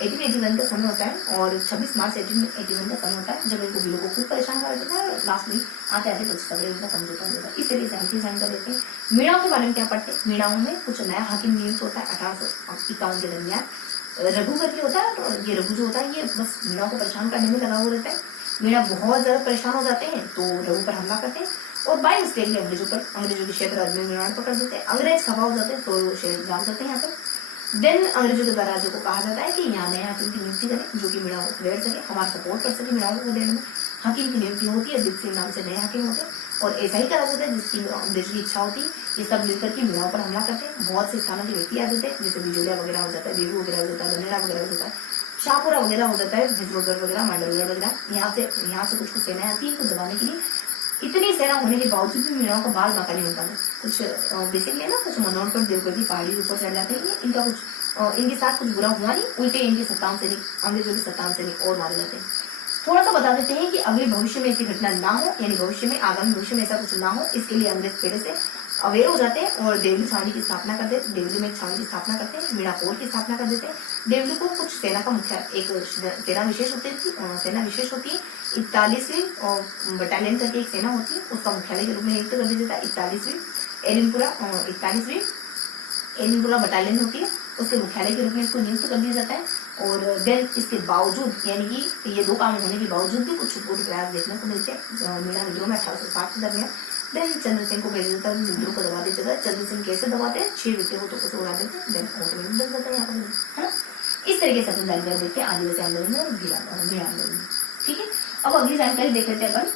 1881 का समय होता है, और 26 मार्च 1881 का समय होता है, जब इनको भीलों को खूब परेशान कर देता है। लास्ट में आते आते 25 अप्रैल इनका समझौता हो जाता है। इस तरीके से हम जानकारी देते हैं। मीणाओं के बारे में क्या पढ़ते हैं, मीणाओं में कुछ नया हाकिम नियुक्त होता है 1851 के दरमियान। रघु करके होता है, तो ये रघु जो होता है ये बस मीणाओं को परेशान करने में लगा हुआ रहता है। मीणा बहुत ज्यादा परेशान हो जाते हैं, तो रघु पर हमला करते हैं, और बाई मिस्टेक में अंग्रेजों के क्षेत्र राज्य में मीणा पकड़ देते हैं। अंग्रेज खफा हो जाते हैं, तो शहर जान जाते हैं यहाँ पे। देन अंग्रेजों के द्वारा राज्यों को कहा जाता है कि यहाँ नए हाकिम की नियुक्ति करें, जो कि मीणा को खदेड़ सके, हमारा सपोर्ट कर सके मीणा को खदेड़ने में। हाकिम की नियुक्ति होती है, दिल सिंह नाम से नए हाकिम होते हैं, और ऐसा ही करा जाता है जिसकी अंग्रेज की इच्छा होती है। ये सब मिलकर के मीणाओं पर हमला करते हैं। बहुत से स्थानों के व्यक्ति आ जाते हैं, जैसे बिजोलिया वगैरह हो जाता है, बेगू वगैरह हो जाता है, गनेड़ा वगैरह हो जाता है, शाहपुरा वगैरह हो जाता है, भिजरोगढ़ वगैरह, मांडवगढ़ वगैरह। यहाँ से कुछ सेना आती है इनको दबाने के लिए। इतनी सेना होने के बावजूद भी मीणाओं का बाल बांका नहीं होता है। कुछ बेसिकली ना कुछ मनोहरगढ़ देवगढ़ की पहाड़ी ऊपर चढ़ जाते हैं, इनका कुछ इनके साथ कुछ बुरा हुआ नहीं, उल्टे इनके 57 सैनिक, अंग्रेजों के 57 सैनिक और मारे जाते हैं। थोड़ा सा बता देते हैं कि अगले भविष्य में ऐसी घटना ना हो, यानी भविष्य में आगामी भविष्य में ऐसा कुछ ना हो, इसके लिए अंग्रेज पहले से अवेयर हो जाते हैं और देवली छावनी की स्थापना करते हैं। देवली में छावनी की स्थापना करते हैं, मीणापोर की स्थापना कर देते हैं। देवली को कुछ सेना का मुख्य एक सेना विशेष होती है 41वीं बटालियन करके एक सेना होती है, उसका मुख्यालय के रूप में नियुक्त कर दिया जाता है। 41वीं एलिनपुरा बटालियन होती है, उसके मुख्यालय के रूप में इसको नियुक्त कर दिया जाता है। और देन इसके बावजूद, यानी कि ये 2 काम होने के बावजूद भी कुछ छुटपुट प्रयास देखने को मिलते हैं मीणा विद्रोह में 1860 के दरमियान। देन चंद्र सिंह को भेजा जाता है विद्रोह को दबा दिया जाता है। चंद्र सिंह कैसे दबाते हैं, 6 व्यक्तियों को तो उड़ा देते हैं, देन ऑटोमेटिक बन जाता है यहाँ पर, है ना। इस तरीके से अपन जानकारी देखते हैं आदिवासी आंदोलन में और भील आंदोलन में, ठीक है। अब अगली जानकारी देख लेते हैं अपन,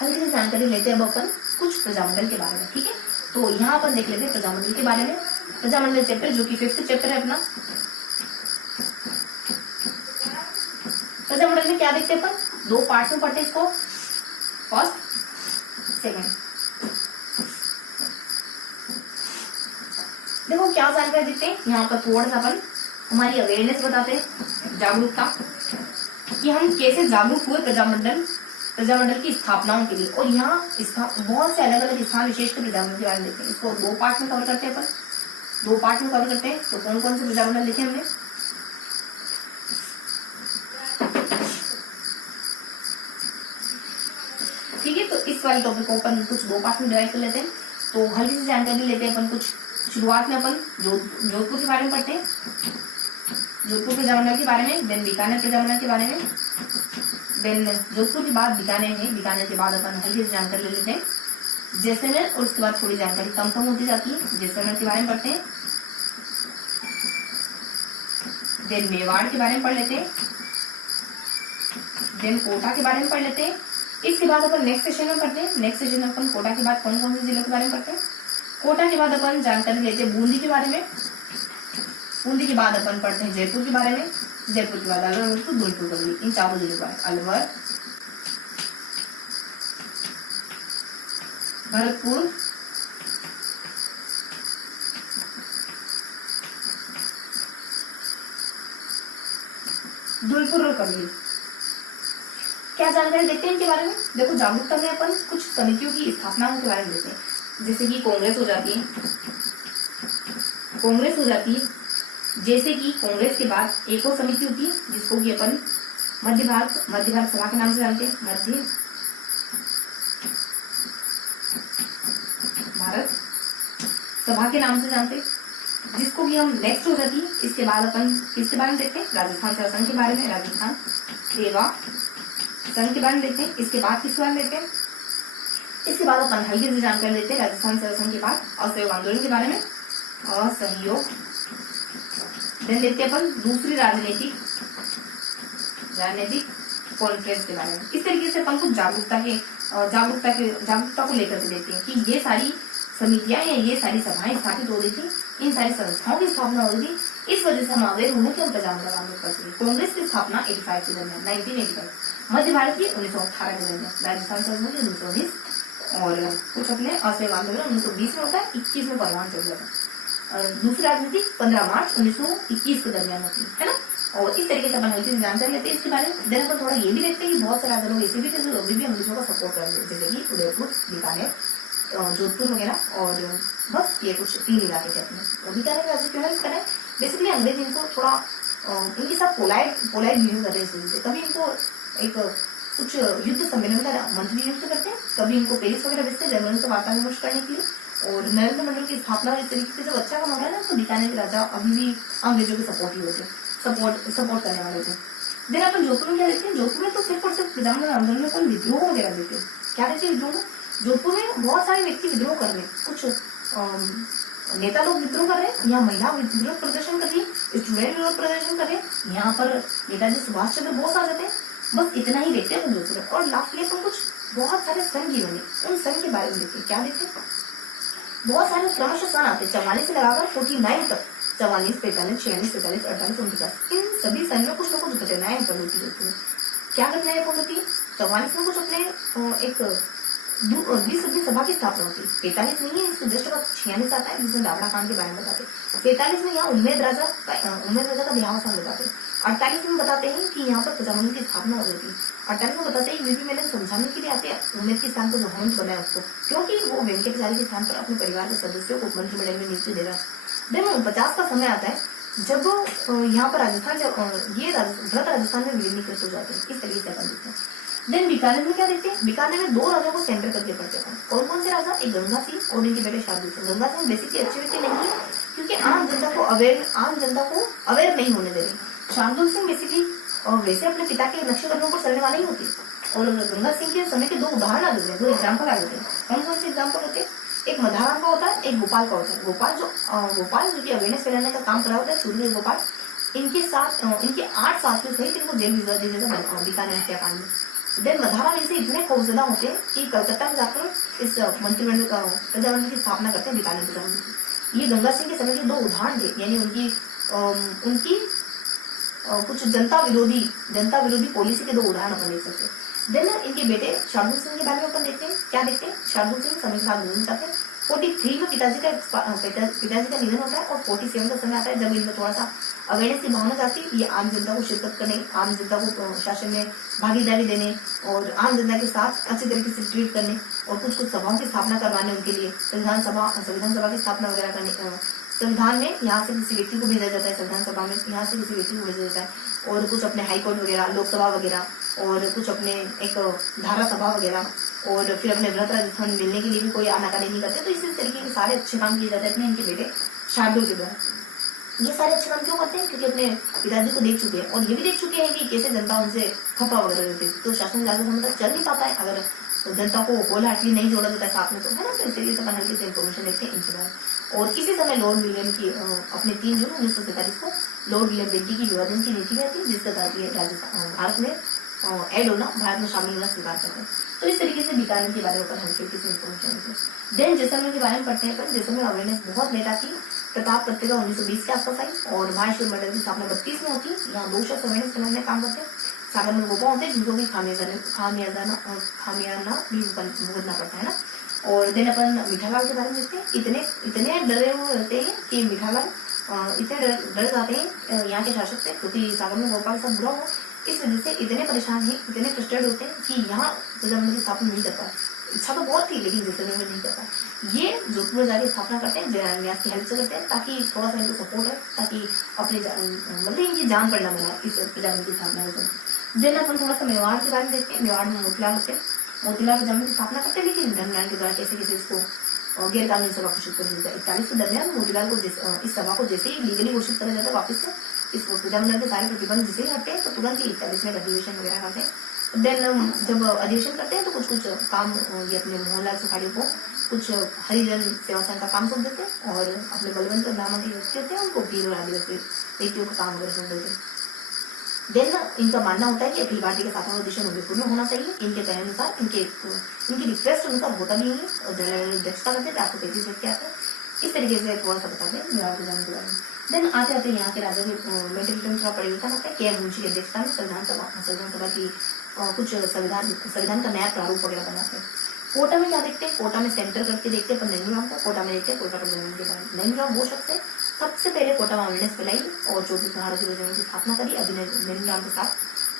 हल्की सी जानकारी लेते हैं अब अपन कुछ प्रजामंडल के बारे में, ठीक है। तो यहाँ पर देख लेते हैं प्रजामंडल के बारे में। प्रजामंडल चैप्टर जो कि 5th चैप्टर है अपना। प्रजामंडल में क्या देखते हैं अपन, 2 पार्ट में पढ़ते हैं इसको, फर्स्ट सेकंड। देखो क्या जानकारी देते हैं यहाँ पर, थोड़ा सा अपन हमारी अवेयरनेस बताते हैं, जागरूकता, कि हम कैसे जागरूक हुए प्रजामंडल की स्थापनाओं के लिए। और यहाँ बहुत से अलग अलग स्थान विशेष के प्रजामंडल के बारे में देखते हैं। इसको 2 पार्ट में कवर करते हैं अपन, 2 पार्ट में कवर करते हैं। तो कौन कौन से प्रजामंडल लिखे हमने, ठीक है। तो इस वाले टॉपिक को अपन कुछ 2 पार्ट में डिवाइड कर लेते हैं। तो हल्की सी जानकारी लेते हैं अपन कुछ। शुरुआत में अपन जोधपुर के बारे में पढ़ते हैं, जोधपुर प्रजामंडल के बारे में, देन बीकानेर प्रजामंडल के बारे में, देन जोधपुर के बाद बीकानेर है, बीकानेर के बाद अपन हल्की सी जानकारी ले लेते हैं जैसलमेर, और उसके बाद थोड़ी जानकारी कम होती जाती है। जैसलमेर के बारे में पढ़ते हैं, देन मेवाड़ के बारे में पढ़ लेते हैं, देन कोटा के बारे में पढ़ लेते हैं। इसके बाद अपन नेक्स्ट सेशन में पढ़ते हैं। नेक्स्ट सेशन में अपन कोटा के बाद कौन कौन से जिलों के बारे में पढ़ते हैं। कोटा के बाद अपन जानकारी लेते हैं बूंदी के बारे में। बूंदी के बाद अपन पढ़ते हैं जयपुर के बारे में। जयपुर के बाद अलवर, धौलपुर, कबीर, इन 4 जिलों के बारे में, अलवर, भरतपुर, धौलपुर और कबीर। क्या जानकारी देते हैं इनके बारे में। देखो जागरूकता में अपन कुछ समितियों की स्थापना के बारे में देते हैं, जैसे कि कांग्रेस हो जाती है, जैसे कि कांग्रेस के बाद एक और समिति होती है जिसको कि अपन मध्य भारत सभा के नाम से जानते हैं, मध्य भारत सभा के नाम से जानते हैं, जिसको भी हम नेक्स्ट हो जाती है। इसके बाद अपन किसके बारे में देखते हैं, राजस्थान शासन के बारे में, राजस्थान सेवा संघ के बारे में देखते हैं। इसके बाद किस बारे में देखते हैं, इसके बाद अपन हल्की सी जानकारी लेते हैं राजस्थान सेवा संघ के बाद असहयोग आंदोलन के बारे में, असहयोग। देन देखते हैं अपन दूसरी राजनीतिक कॉन्फ्रेंस के बारे में। इस तरीके से अपन कुछ जागरूकता को लेकर के देखते हैं कि ये सारी समितियां या ये सारी सभाएं स्थापित हो रही थी, इन सारी संस्थाओं की स्थापना हो रही थी, इस वजह से हम अवेयर होने के प्रजातंत्र आंदोलन करते हैं। कांग्रेस की स्थापना 85 के दरमियान 1985, मध्य भारत की 1918 के दरमियान, राजस्थान संघ की 1919 और कुछ अपने असहयोग आंदोलन 1920 में होता है, 21 में परवान चढ़ जाता है। दूसरी राजनीति 15 मार्च 1921 के दरमियान होती है ना। और इस तरीके से अपन हल्की से जानकारी लेते हैं इसके बारे में। देन अपन थोड़ा ये भी देखते हैं कि बहुत सारे लोग ऐसे भी थे जो अभी भी अंग्रेजों का सपोर्ट कर रहे हैं, जैसे कि उदयपुर, बीकानेर, जोधपुर वगैरह, और बस ये कुछ 3 इलाके थे अपने। बीकानेर राज्य क्यों है करें, बेसिकली अंग्रेज इनको थोड़ा इनके साथ पोलाइट बिहेव कर रहे हैं इस वजह से। कभी इनको एक कुछ युद्ध सम्मेलन का मंत्री नियुक्त करते हैं, कभी इनको पेरिस वगैरह भेजते हैं जर्मनी से वार्ता विमर्श करने के लिए। और नरेंद्र मंडल की स्थापना इस तरीके से जब अच्छा काम हो रहा है ना, तो बीकानेर के राजा अभी भी अंग्रेजों के सपोर्टिव होते, सपोर्ट करने वाले थे। देन अपन जोधपुर में क्या देखते हैं, जोधपुर में तो सिर्फ और सिर्फ प्रजातंत्र आंदोलन में अपन विद्रोह वगैरह देखते हैं। क्या देखते हैं विद्रोह में, जोधपुर में बहुत सारे व्यक्ति विद्रोह कर रहे हैं, कुछ नेता लोग विद्रोह कर रहे हैं, यहाँ महिला विरोध प्रदर्शन कर रही है, स्टूडेंट विरोध प्रदर्शन कर रहे हैं, यहाँ पर नेताजी सुभाष चंद्र बोस आ जाते हैं। बस इतना ही देखते हैं जोधपुर। और लास्टली अपन कुछ बहुत सारे संघ ही बने, उन संघ के बारे में देखते हैं। क्या देखते हैं, बहुत सारे क्रमशः सन आते हैं 44 से लगाकर 49 तक, 44, 45, 46, 47, 48, 49। इन सभी सन में कुछ ना कुछ घटनाएं होती है। क्या घटनाएं होती है, 44 में कुछ अपने एक द्विसदनी सभा की स्थापना होती है। 45 नहीं है, इसके जस्ट बाद 46 आता है जिसमें दावड़ा खान के बारे में बताते हैं। 45 में यहाँ उम्मेद राजा का देहावसान बताते हैं। 48 में बताते हैं कि यहाँ पर प्रजामंडल की स्थापना हो गई थी। 48 में बताते हैं वीपी मेनन समझाने के लिए आते हैं उम्मेद के स्थान पर जो हंस बनाया उसको, क्योंकि वो वेंकटचारी के स्थान पर अपने परिवार के सदस्यों को मंत्रिमंडल में नियुक्ति दे रहा है। देन 50 का समय आता है जब यहाँ पर राजस्थान राजस्थान में विलीनीकृत हो जाते हैं। इस तरीके से अपन देखते हैं। देन बीकानेर में क्या देखते हैं, बीकानेर में 2 राजाओं को सेंटर करके पड़ते हैं। कौन कौन से राजा, एक गंगा सिंह और इनके बेटे शार्दुल सिंह। गंगा सिंह बेसिकली अच्छे व्यक्ति नहीं है, क्योंकि आम जनता को अवेयर नहीं होने दे रहे। शार्दुल सिंह बेसिकली वैसे अपने पिता के नक्शे कदमों पर चलने वाले ही होते, और गंगा सिंह के समय के 2 उदाहरण आ जाते हैं, 2 एग्जाम्पल आ जाते हैं। कौन कौन से एग्जाम्पल होते हैं, एक मधाराम का होता है, एक गोपाल का होता है। गोपाल जो कि अवेयरनेस फैलाने का काम करा होता है, सूर्य गोपाल। इनके साथ इनके 8 साथियों सहित इनको जेल भिजवा दिया जाता है बीकानेर हत्याकांड में। देन मधाराम इनसे इतने खौफजदा होते हैं कि कलकत्ता में जाकर इस मंत्रिमंडल का प्रजामंडल की स्थापना करते हैं बीकानेर प्रजामंडल की। ये गंगा सिंह के समय के 2 उदाहरण थे, यानी उनकी कुछ जनता विरोधी पॉलिसी के 2 उदाहरण अपन देख सकते हैं। देन इनके बेटे शार्दुल सिंह के बारे में अपन देखते हैं। क्या देखते हैं, शार्दुल सिंह समय के साथ गुजर जाते हैं। 43 में पिताजी का निधन होता है, और 47 का समय आता है जब इनमें थोड़ा सा अवेयरनेस की भावना जाती है। ये आम जनता को शिरकत करने, आम जनता को शासन में भागीदारी देने और आम जनता के साथ अच्छी तरीके से ट्रीट करने, और कुछ सभाओं की स्थापना करवाने उनके लिए, संविधान सभा की स्थापना वगैरह करने। संविधान में यहाँ से किसी व्यक्ति को भेजा जाता है, संविधान सभा में यहाँ से किसी व्यक्ति को भेजा जाता है, और कुछ अपने हाईकोर्ट वगैरह, लोकसभा वगैरह, और कुछ अपने एक धारा सभा वगैरह, और फिर अपने व्रत राजस्थान मिलने के लिए भी कोई आनाकानी नहीं करते। तो इसी तरीके के सारे अच्छे काम किए जाते हैं अपने इनके बेटे शार्दुल के द्वारा। ये सारे अच्छे काम क्यों करते हैं, क्योंकि अपने पिताजी को देख चुके हैं, और ये भी देख चुके हैं कि कैसे जनता उनसे खफा वगैरह रहती है। तो शासन ज्यादा समय तक चल नहीं पाता है अगर जनता को होल हार्टली नहीं जोड़ा जाता है साथ में, तो है ना। तो इस तरीके से अपन हल्के से इन्फॉर्मेशन देखते हैं इनके बारे में। और इसी समय लॉर्ड विलियम की अपने 3 जून 1947 को लॉर्ड विलियम बेंटी की विभाजन की नीति में थी, जिसके तहत ये भारत में ऐड होना, भारत में शामिल होना स्वीकार करते हैं। तो इस तरीके से बीकानेर के बारे में हल्के से इन्फॉर्मेशन देते हैं। देन जैसलमेर के बारे में पढ़ते हैं। जैसलमेर अवेयरनेस बहुत लेट आती है। प्रताप पत्रिका 1920 के आसपास आई, और माहेश्वर मंडल की स्थापना 32 में होती है। यहाँ 2 शख्स अवेयरनेस फैलाने काम करते हैं। सागर में गोपा होते हैं जिनको भी खामियाना भी भुगतना पड़ता है ना। और देन अपन मीठालाल के बारे में देखते हैं। इतने डरे हुए रहते हैं कि मीठालाल इतने डर जाते हैं यहाँ के शासक से, क्योंकि सागर में गोपाल सब बुरा हो, इस वजह से इतने परेशान हैं, इतने फ्रस्ट्रेट होते हैं कि यहाँ प्रजामंडल की स्थापना नहीं कर पाए। इच्छा तो बहुत थी, लेकिन जैसलमेर में नहीं कर पाए। ये जोधपुर में जाके स्थापना करते हैं, जयराम व्यास की हेल्प से करते हैं, ताकि थोड़ा सा इनको सपोर्ट है, ताकि अपने मतलब इनकी जान पर न बनाए इस प्रजामंडल की स्थापना हो जाए। देन अपन थोड़ा सा मेवाड़ के बारे में देखते हैं। मेवाड़ में मोतीलाल होते हैं। मोतीलाल प्रजामंडल की स्थापना करते हैं, लेकिन धर्मनारायण के द्वारा कैसे इसको गैर कानूनी सभा घोषित कर दिया जाए। 41 के दरमियान मोतीलाल को इस सभा को जैसे ही लीगली घोषित करा जाता है वापस से, इस प्रजामंडल के सारे प्रतिबंध जैसे ही हटते हैं, तो तुरंत ही 41 में अधिवेशन वगैरह करते हैं। देन जब अधिवेशन करते हैं तो कुछ कुछ काम ये अपने मोहनलाल सुखाड़ी को कुछ हरिजन सेवा संघ का काम सौंप देते हैं और अपने बलवंत नामक के व्यक्ति होते हैं उनको वीर और आदिवासी व्यक्तियों का काम वगैरह सौंप देते हैं। देन इनका मानना होता है कि अखिल भारतीय का 7वां अधिवेशन उदयपुर में होना चाहिए। इनके कहने अनुसार इनकी रिक्वेस्ट अनुसार होता भी नहीं है और जनरल अध्यक्षता करते थे, आपको 35 व्यक्ति आते हैं। इस तरीके से थोड़ा सा बताते हैं मेवाड़ के जन्म के बारे में। देन आते आते यहाँ के राजा के मेंटलिटी में थोड़ा परिवर्तन आता है। के मुंशी की अध्यक्षता में संविधान सभा की कुछ संविधान का नया प्रारूप वगैरह बनाते हैं। कोटा में क्या देखते हैं, कोटा में सेंटर करके देखते हैं पर नैनीराम को, कोटा में देखते हैं कोटा का जन्म के बारे में। नैनीराम वो शख्स है सबसे पहले कोटा में अवेयरनेस फैलाई और 24 महाराज योजना की स्थापना करी। नैनीराम के साथ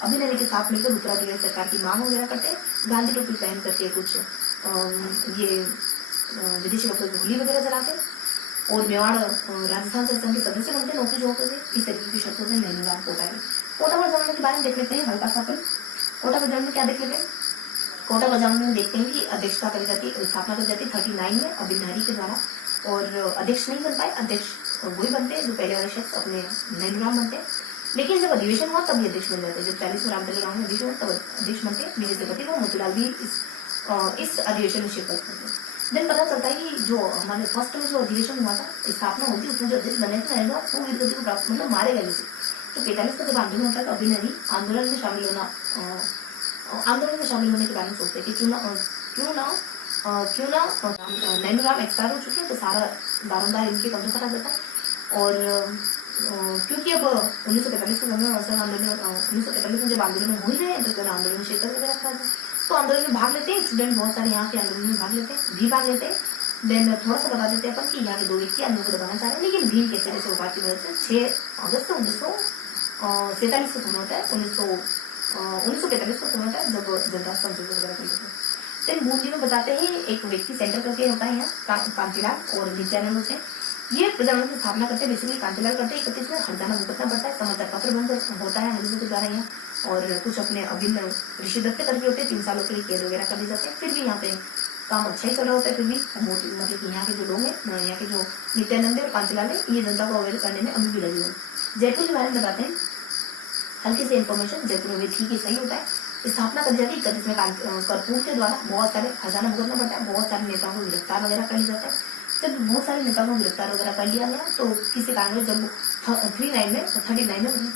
अभिनय के साथ मिलकर उत्तरा प्रदेश सरकार की मांग वगैरह करते हैं। गांधी टोपी पहन करके कुछ ये विदेशी वक्त होली वगैरह चलाते और मेवाड़ राजस्थान संघ के सदस्य बनते, नौकरी जो होते थे। इस तरीके की शर्तों से नैनीराम कोटा के कोटा का जन्म के बारे में देख लेते हैं हल्का सा। अपन कोटा का जन्म में क्या देख लेते हैं, कोटा का जन्म में देखते हैं कि अध्यक्षता करी जाती है, स्थापना करी जाती है 39 में अभिनहरी के द्वारा और अध्यक्ष नहीं बन पाए। अध्यक्ष वही बनते हैं जो पहले वाले शख्स अपने नैनीराम बनते हैं। लेकिन जब अधिवेशन हुआ तब ये अध्यक्ष बन जाते हैं। जब 40 में रामदल गांव में अधिवेशन हुआ तब अध्यक्ष बनते हैं विजय सेपति को। मोतीलाल भी इस अधिवेशन में शिरकत करते हैं। देन पता चलता है कि जो हमारे फर्स्ट में जो अधिवेशन हुआ था, स्थापना होती है, उसमें जो अध्यक्ष बने थे वो वीर गति को प्राप्त मतलब मारे गए थे। तो 45 का जब आंदोलन होता है तो अभिनरी आंदोलन में शामिल होने के बारे में सोचते हैं कि क्यों ना नैनीराम एक्सपायर हो चुके हैं तो सारा दारोमदार इनके कब्जे पर आ जाता है। और क्योंकि अब 1945 के समय आंदोलन 1945 में जब आंदोलन हो ही रहे हैं तो आंदोलन में शिरकत वगैरह करते हैं, तो आंदोलन में भाग लेते हैं। स्टूडेंट बहुत सारे यहाँ के आंदोलन में भाग लेते हैं। देन थोड़ा सा बता देते हैं अपन कि यहाँ के 2 व्यक्ति आंदोलन को दबाना चाह रहे हैं, लेकिन भीम कैसे कैसे उपाय की मदद से 6 अगस्त 1947 को समय होता है 1945 को समय होता है जब जनता संसद वगैरह कर लेते हैं। देन बूंदी में बताते हैं एक व्यक्ति सेंटर करके होता है यहाँ कांतिलाल और नित्यानंद होते हैं। ये प्रधानमंत्री की स्थापना करते हैं, बेसिकली कांतिलाल करते हैं। 31 में हरजाना भुगतना पड़ता है, समाचार पत्र बंद होता है अंग्रेजों के द्वारा यहाँ और कुछ अपने अभिन्न ऋषि दत्त करके होते हैं। 3 सालों के लिए कैद वगैरह कर दी जाते हैं। फिर भी यहाँ पे काम अच्छा ही चल रहा होता है। फिर भी मतलब कि यहाँ के जो लोग हैं, यहाँ के जो नित्यानंद और कांतिलाल है, ये जनता को अवेयर करने में अभी भी लगे हुए। जयपुर के बारे में बताते हैं हल्की से इन्फॉर्मेशन। जयपुर में भी ठीक ही सही होता है। स्थापना कर जाती है 31 में कर्पूर के द्वारा बहुत सारे खजाना भुगतना पड़ता है, बहुत सारे नेताओं को गिरफ्तार वगैरह कर लिया जाता है। जब बहुत सारे नेताओं को गिरफ्तार वगैरह कर लिया गया तो किसी कारण जब 39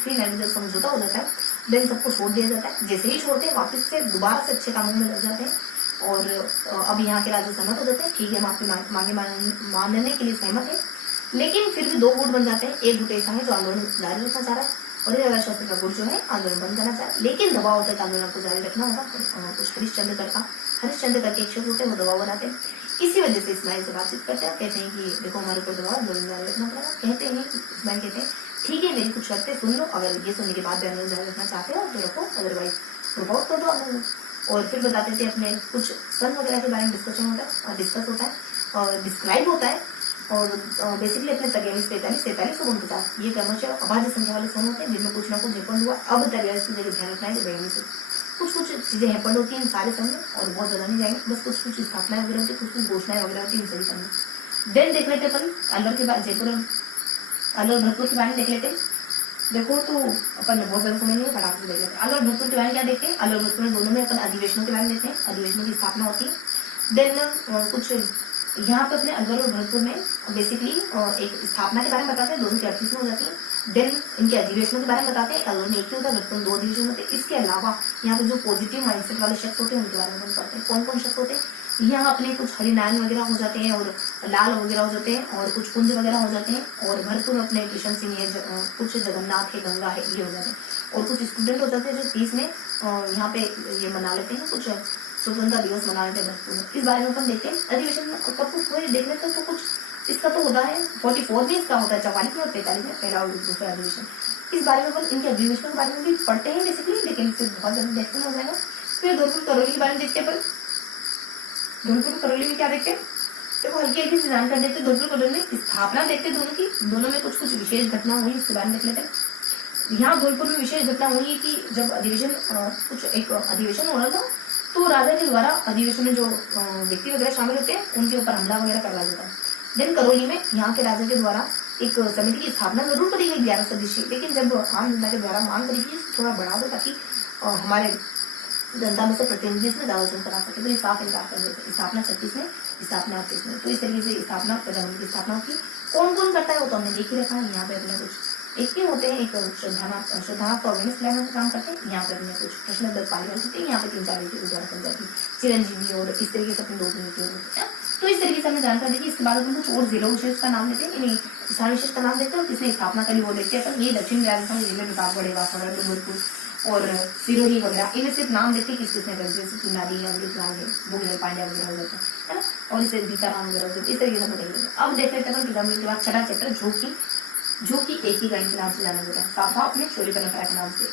में जब समझौता हो जाता है देन सबको छोड़ दिया जाता है। जैसे ही छोड़ते हैं वापस से दोबारा से अच्छे कामों में लग जाते हैं और अब यहाँ के राजा सहमत हो जाते हैं, ठीक है हम आपकी मांगे मानने के लिए सहमत है। लेकिन फिर भी 2 गुट बन जाते हैं। एक गुट ऐसा है जो आंदोलन जारी रखना चाह रहा है और ये राजा शास्त्री का गुट जो है आंदोलन बंद करना चाह रहा है। लेकिन दबाव होता है कि आंदोलन को जारी रखना होगा। कुछ हरिश्चंद्र करके एक शख्स होते हैं, वो दबाव बनाते हैं। इसी वजह से इस्माइल से बातचीत करते हैं, कहते हैं कि देखो हमारे ऊपर दबाव आंदोलन जारी रखना पड़ेगा। कहते हैं इस्माइल कहते हैं ठीक है मेरी कुछ शर्तें सुन लो, अगर ये सुनने के बाद भी आंदोलन जारी रखना चाहते हो तो रखो, अदरवाइज प्रपोज कर दो आंदोलन। और फिर बताते थे अपने कुछ सन वगैरह के बारे में डिस्कस होता है और डिस्क्राइब होता है और बेसिकली अपने 43, 43 और 49 ये क्रमशः अभाज्य संख्या वाले सन होते हैं जिनमें कुछ ना कुछ हैपन हुआ। अब 43 की जगह ध्यान रखना है कि 42 से कुछ चीजें हैपन होती हैं सारे सन में और बहुत ज्यादा नहीं जाएंगे, बस कुछ स्थापनाएं वगैरह होती है, कुछ घोषणाएं वगैरह होती है इन सभी सन में। देन देख लेते अपन अलवर के बाद अलवर भरतपुर के बारे में देख लेते हैं। देखो तो अपन बहुत ज्यादा समय नहीं फटाफट देख लेते हैं। अलवर भरतपुर के बारे में क्या देखते हैं, अलवर भरतपुर में दोनों में अपन अधिवेशनों के बारे में देखते हैं, अधिवेशनों की स्थापना होती है। देन कुछ यहाँ पे अपने अलवर और भरतपुर में बेसिकली एक स्थापना के बारे में बताते हैं, दोनों की 38 में हो जाती है। देन इनके अधिवेशनों के बारे में बताते हैं, अलवर में 1 ही होता है, भरतपुर में 2 अधिवेशन होते हैं। इसके अलावा यहाँ पे जो पॉजिटिव माइंडसेट वाले शख्स होते हैं उनके बारे में बताते हैं। कौन कौन शख्स होते हैं, यहाँ अपने कुछ हरिनारायण वगैरह हो जाते हैं और लाल वगैरह हो जाते हैं और कुछ कुंज वगैरह हो जाते हैं। और भरतपुर में अपने किशन सिंह है, कुछ जगन्नाथ है, गंगा है, ये हो जाते हैं। और कुछ स्टूडेंट हो जाते हैं जो 30 में यहाँ पे ये मना लेते हैं, कुछ स्वतंत्रता दिवस मना लेते हैं भरतपुर में। इस बारे में अपन देखते हैं अधिवेशन कब पूरे देख लेते हैं। तो कुछ इसका तो होता है 44 में, इसका होता है 44 में और 43 में पहला और दूसरा अधिवेशन। इस बारे में अपन इनके अधिवेशन के बारे में भी पढ़ते हैं बेसिकली, लेकिन फिर बहुत ज्यादा देखते हो जाएगा। फिर धौलपुर करौली के बारे में देखते हैं अपन। धौलपुर करौली में क्या देखते हैं, देखो हल्की हल्की से जानकारी देते हैं। धौलपुर करौली में स्थापना देखते हैं दोनों की, दोनों में कुछ विशेष घटना हुई इसके बारे में देख लेते हैं। यहाँ धौलपुर में विशेष घटना हुई कि जब अधिवेशन कुछ एक अधिवेशन हो रहा था तो राजा के द्वारा अधिवेशन में जो व्यक्ति वगैरह शामिल होते हैं उनके ऊपर हमला वगैरह करवाया जाता है। देन करौली में यहाँ के राजा के द्वारा एक समिति की स्थापना जरूर करी गई 11 सदस्य, लेकिन जब आम जनता के द्वारा मांग करी थी थोड़ा बढ़ा दो ताकि हमारे जनता में से प्रतिनिधि इसमें ज्यादा चुन कर आ सके। तो ये साफ इनकार कर देते। स्थापना 36 में, स्थापना 38 में। तो इस तरीके से स्थापना प्रजातंत्र की स्थापना होती है। कौन कौन करता है वो तो हमने देख ही रखा है। यहाँ पे अपने कुछ एक ही होते हैं, एक श्रद्धानाथ अवेयरनेस प्लान का काम करते हैं। यहाँ पे अपने कुछ प्रश्न पारिवारिक होते हैं। यहाँ पे 3-4 नीति द्वारा बन जाती है, चिरंजीवी और इस तरीके से अपने 2 नीति होते हैं। तो इस तरीके से हमें जानकारी दी। इसके बाद अपन कुछ और जिला विशेष का नाम लेते हैं, स्थान विशेष का नाम लेते हैं और किसने स्थापना करी वो देखते हैं अपन। ये दक्षिण राजस्थान जिले में प्रतापगढ़, बांसवाड़ा, डूंगरपुर और सिरोही वगैरह, इनमें सिर्फ नाम देखते हैं किस किसने करी, जैसे चुनारी, अमृतलाल, भूगल पांड्या वगैरह हो जाता है ना, और इसे बीताराम वगैरह हो जाता है। इस तरीके से बताइए। अब देख लेते हैं पितामही के बाद छठा चैप्टर झोंकी एकीकरण के नाम से जाना जाता है। साफा अपने शौर्य परंपरा के नाम से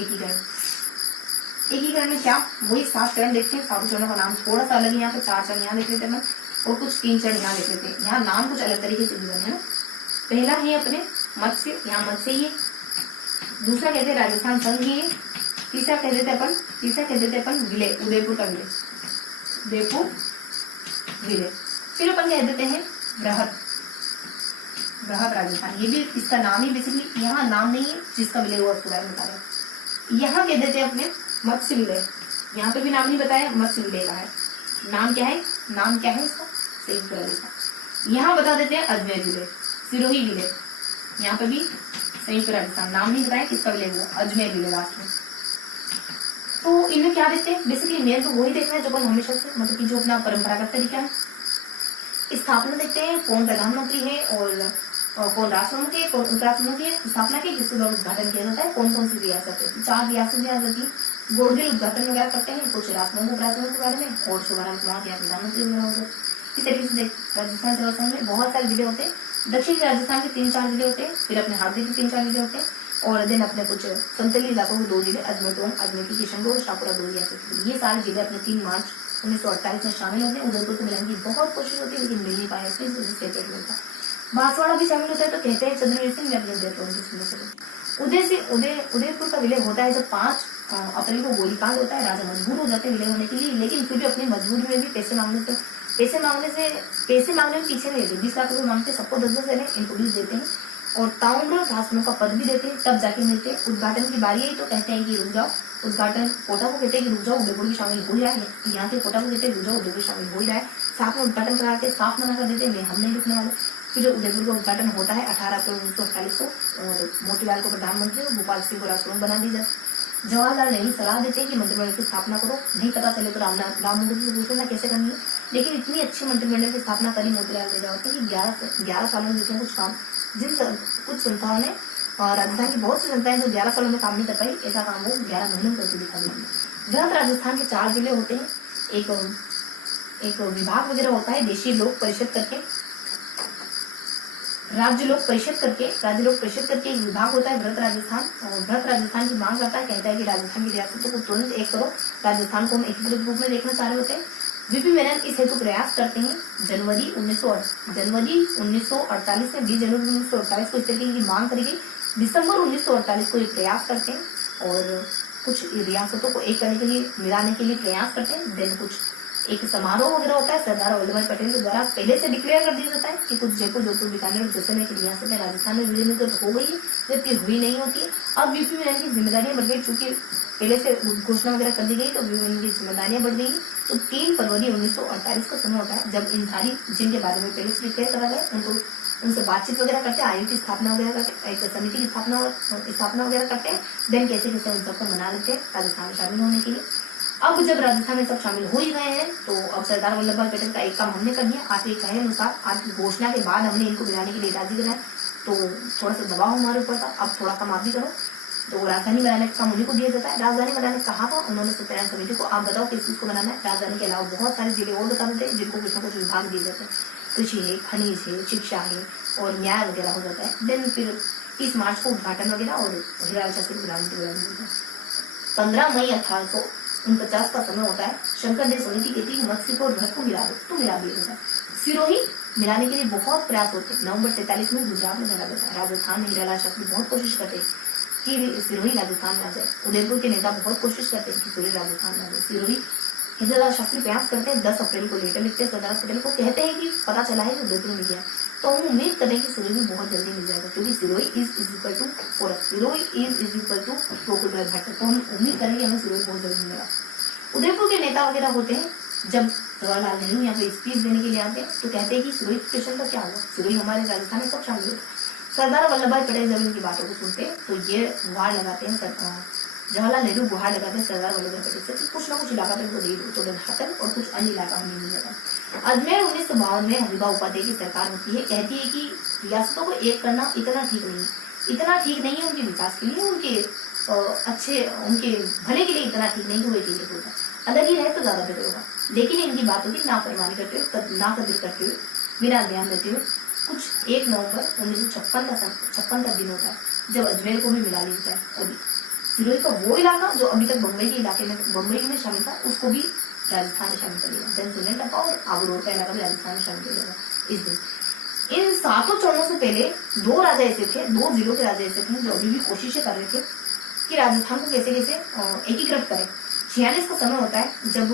एकीकरण में क्या वही 7 चरण देखते हैं। 7 चरणों का नाम थोड़ा सा अलग है। यहाँ पे 4 चरण यहाँ देख लेते हैं और कुछ 3 चरण यहाँ देख लेते हैं। यहाँ नाम कुछ अलग तरीके से दिए है ना। पहला है अपने मत्स्य, यहाँ मत्स्य ही है। दूसरा कहते हैं राजस्थान संघ ही है। तीसरा कह देते अपन विलय, उदयपुर का विलय, उदयपुर विलय। फिर अपन कह देते हैं बृहद राजस्थान। ये भी इसका नाम ही बेसिकली, यहाँ नाम नहीं है जिसका विलय हुआ उसके बारे में बता रहे। यहाँ कह देते हैं अपने मत्स्य विलय। यहाँ पे भी नाम नहीं बताया, मत्स्य विलय का है। नाम क्या है इसका? संयुक्त राजस्थान। यहाँ बता देते हैं अजमेर विलय, सिरोही विलय। यहाँ पे भी संयुक्त राजस्थान, नाम नहीं बताया किसका विलय हुआ, अजमेर विलय लास्ट में। तो इनमें क्या देखते हैं बेसिकली, मेन तो वही देखना है जो अपन हमेशा से, मतलब कि जो अपना परंपरागत तरीका है। स्थापना देखते हैं, कौन प्रधानमंत्री है और कौन राष्ट्रपति है, कौन उपराष्ट्रपति है। स्थापना की किसके द्वारा उद्घाटन किया जाता है, कौन कौन सी रियासत है। 4 रियासतें आ जाती है। गोल्डन उद्घाटन वगैरह करते हैं, कुछ राष्ट्रपति उपराष्ट्रपति के बारे में, और शुभारंभ वहाँ के प्रधानमंत्री वगैरह होते हैं। इस तरीके से राजस्थान राजस्थान में बहुत सारे जिले होते हैं। दक्षिण राजस्थान के 3-4 जिले होते हैं। फिर अपने हार्दिक के 3-4 जिले होते हैं। और देन अपने कुछ संतली इलाकों के 2 जिले, अजमेर की किशनगढ़ और शाहपुरा 2 रियासत। ये सारे जिले अपने 3 मार्च 1948 में शामिल होते हैं। उदयपुर को मिलाने की बहुत कोशिश होती है लेकिन मिल नहीं पाया, इसलिए सेपरेट मिलता है। बांसवाड़ा भी शामिल होता है। तो कहते हैं चंद्रवीर सिंह ने अपने उदयपुर का विलय होता है जब 5 अप्रैल को गोलीकांड होता है। राजा मजबूर हो जाते हैं विलय होने के लिए, लेकिन फिर भी अपनी मजबूरी में भी पैसे मांगने में पीछे नहीं रहते। 20 लाख रुपए मांगते, सबको 10-10 देने, इनको 20 देते हैं और ताउम्र राष्ट्रों का पद भी देते हैं। तब जाके मिलते हैं। उद्घाटन की बारी आई तो कहते हैं कि रुक जाओ। उद्घाटन कोटा को कहते हैं कि रुक जाओ, उदयपुर भी शामिल हो ही रहा है। यहाँ के कोटा को कहते हैं रुक जाओ, उदयपुर शामिल हो ही रहा है। साथ में उद्घाटन करा के साफ मना कर देते हैं, हम नहीं रुकने वाले। फिर उदयपुर का उद्घाटन होता है 18 अप्रैल 1948 को और मोतीलाल को प्रधानमंत्री और भोपाल सिंह को राष्ट्रपति बना दी जाती। जवाहरलाल नेहरू सलाह देते हैं कि मंत्रिमंडल की स्थापना करो। नहीं पता चले तो राम मंदिर से पूछना कैसे करनी है। लेकिन इतनी अच्छी मंत्रिमंडल की स्थापना करी मोतीलाल नेहरू होते हैं कि 11 सालों में जिसमें कुछ काम, कुछ संस्थाओं ने, राजस्थान की बहुत सी संस्थाएं जो 11 सालों में काम नहीं कर पाई, ऐसा काम वो 11 महीनों में करके दिखा देती है। बृहद राजस्थान के 4 जिले होते हैं। एक विभाग वगैरह होता है देशीय लोक परिषद करके, राज्य लोक परिषद करके एक विभाग होता है बृहद राजस्थान। और बृहद राजस्थान की मांग करता है, कहता है कि राजस्थान की रियासतों को तुरंत एक करो। राजस्थान को हम एकीकृत रूप में देखना चाह रहे होते हैं। वीपी मेनन इस हेतु प्रयास करते हैं। जनवरी 1948 में 20 जनवरी 1948 को इस तरीके की मांग करी गई। दिसंबर 1948 को ये प्रयास करते हैं और कुछ रियासतों को एक करने के लिए, मिलाने के लिए प्रयास करते हैं। देन कुछ एक समारोह वगैरह होता है। सरदार वल्लभ भाई पटेल के द्वारा पहले से डिक्लेयर कर दिया जाता है कि कुछ जयपुर, जोधपुर, बीकानेर और जैसलमेर की रियासतें राजस्थान में विलीन हो गई है, जबकि हुई नहीं होती है। अब वीपी मेनन की जिम्मेदारियां बढ़ गई, चूंकि पहले से घोषणा वगैरह कर दी गई तो वीपी मेनन की जिम्मेदारियां बढ़ गई। तो 3 फरवरी 1948 का समय होता है जब इन सारी जिनके बारे में पहले से डिक्लेयर करा गया उनसे बातचीत वगैरह करते हैं, आयोग की स्थापना वगैरह करते, एक समिति की स्थापना वगैरह करते हैं। देन कैसे उन सबको मना लेते हैं राजस्थान में शामिल होने के लिए। अब जब राजस्थान में सब शामिल हो ही गए हैं तो अब सरदार वल्लभ भाई पटेल का एक काम हमने कर दिया। आज के कहे अनुसार, आज की घोषणा के बाद हमने इनको बनाने के लिए राजी कराया, तो थोड़ा सा दबाव हमारे ऊपर था, अब थोड़ा कम आप भी करो। तो राजधानी बनाने का काम उन्हीं को दिया जाता है। राजधानी बनाने कहा था उन्होंने सत्याग्रह समिति को, आप बताओ किस चीज को बनाना है। राजधानी के अलावा बहुत सारे जिले और बता देते हैं जिनको कुछ न कुछ विभाग दिए जाते हैं। कृषि है, खनिज है, शिक्षा है और न्याय वगैरह हो जाता है। देन फिर 30 मार्च को उद्घाटन वगैरह और हिराल शास्त्री को प्रधानमंत्री बनाया जाता है। 15 मई 1849 का समय होता है। शंकर देव समिति कहती है मत्स्य को और भरत को मिला दो, तो मिला दिया जाता है। सिरोही मिलाने के लिए बहुत प्रयास होते हैं। नवंबर 43 में गुजरात में मिला जाता है। राजस्थान में हिरालाल शास्त्री बहुत कोशिश करते हैं कि सिरोही राजस्थान में आ जाए। उदयपुर के नेता बहुत कोशिश करते हैं कि सिरोही राजस्थान में आ जाए। सिरोही हिरालाल शास्त्री प्रयास करते हैं। 10 अप्रैल को लेटर लिखते हैं सरदार पटेल को, कहते हैं कि पता चला है कि उदयपुर में गया। तो हम उम्मीद करें कि सिरोही भी बहुत जल्दी मिल जाएगा, क्योंकि Sirohi is equal to Porus, Sirohi is equal to crocodile Bhatt. तो हम उम्मीद करें कि हमें सिरोही बहुत जल्दी मिलेगा। उदयपुर के नेता वगैरह होते हैं, जब जवाहरलाल नेहरू यहाँ पे स्पीच देने के लिए आते हैं तो कहते हैं कि सिरोही स्टेशन का क्या होगा, सिरोही हमारे राजस्थान में कब शामिल होगा। सरदार वल्लभ भाई पटेल जब इनकी बातों को सुनते हैं तो ये गुहार लगाते हैं, जवाहरलाल नेहरू गुहार लगाते हैं सरदार वल्लभ भाई पटेल से कुछ ना कुछ इलाका पे दे दो, तो घाटन और कुछ अन्य इलाका हमें मिल जाता। अजमेर 1952 में हबीबा उपाध्याय की सरकार होती है, कहती है कि रियासतों को एक करना इतना ठीक नहीं है उनके विकास के लिए, उनके अच्छे उनके भले के लिए इतना ठीक नहीं कि वो अकेले होगा, अलग ही रहे तो ज्यादा बेहतर होगा। लेकिन इनकी बातों की नाफरमानी करते हुए, नाकदर करते हुए, बिना ध्यान देते हुए कुछ 1 नवंबर 1956 का दिन होता है जब अजमेर को भी मिला लिया जाता है और सिरोही का वो इलाका जो अभी तक बम्बई में शामिल था उसको भी राजस्थान में शामिल कर लिया, जनसुने टप्पा और आबूरोड का इलाका भी राजस्थान में शामिल कर लिया इस दिन। इन 7 चरणों से पहले 2 राजा ऐसे थे, 2 जिलों के राजा ऐसे थे जो अभी भी कोशिशें कर रहे थे कि राजस्थान को कैसे एकीकृत करें। 46 का समय होता है, जब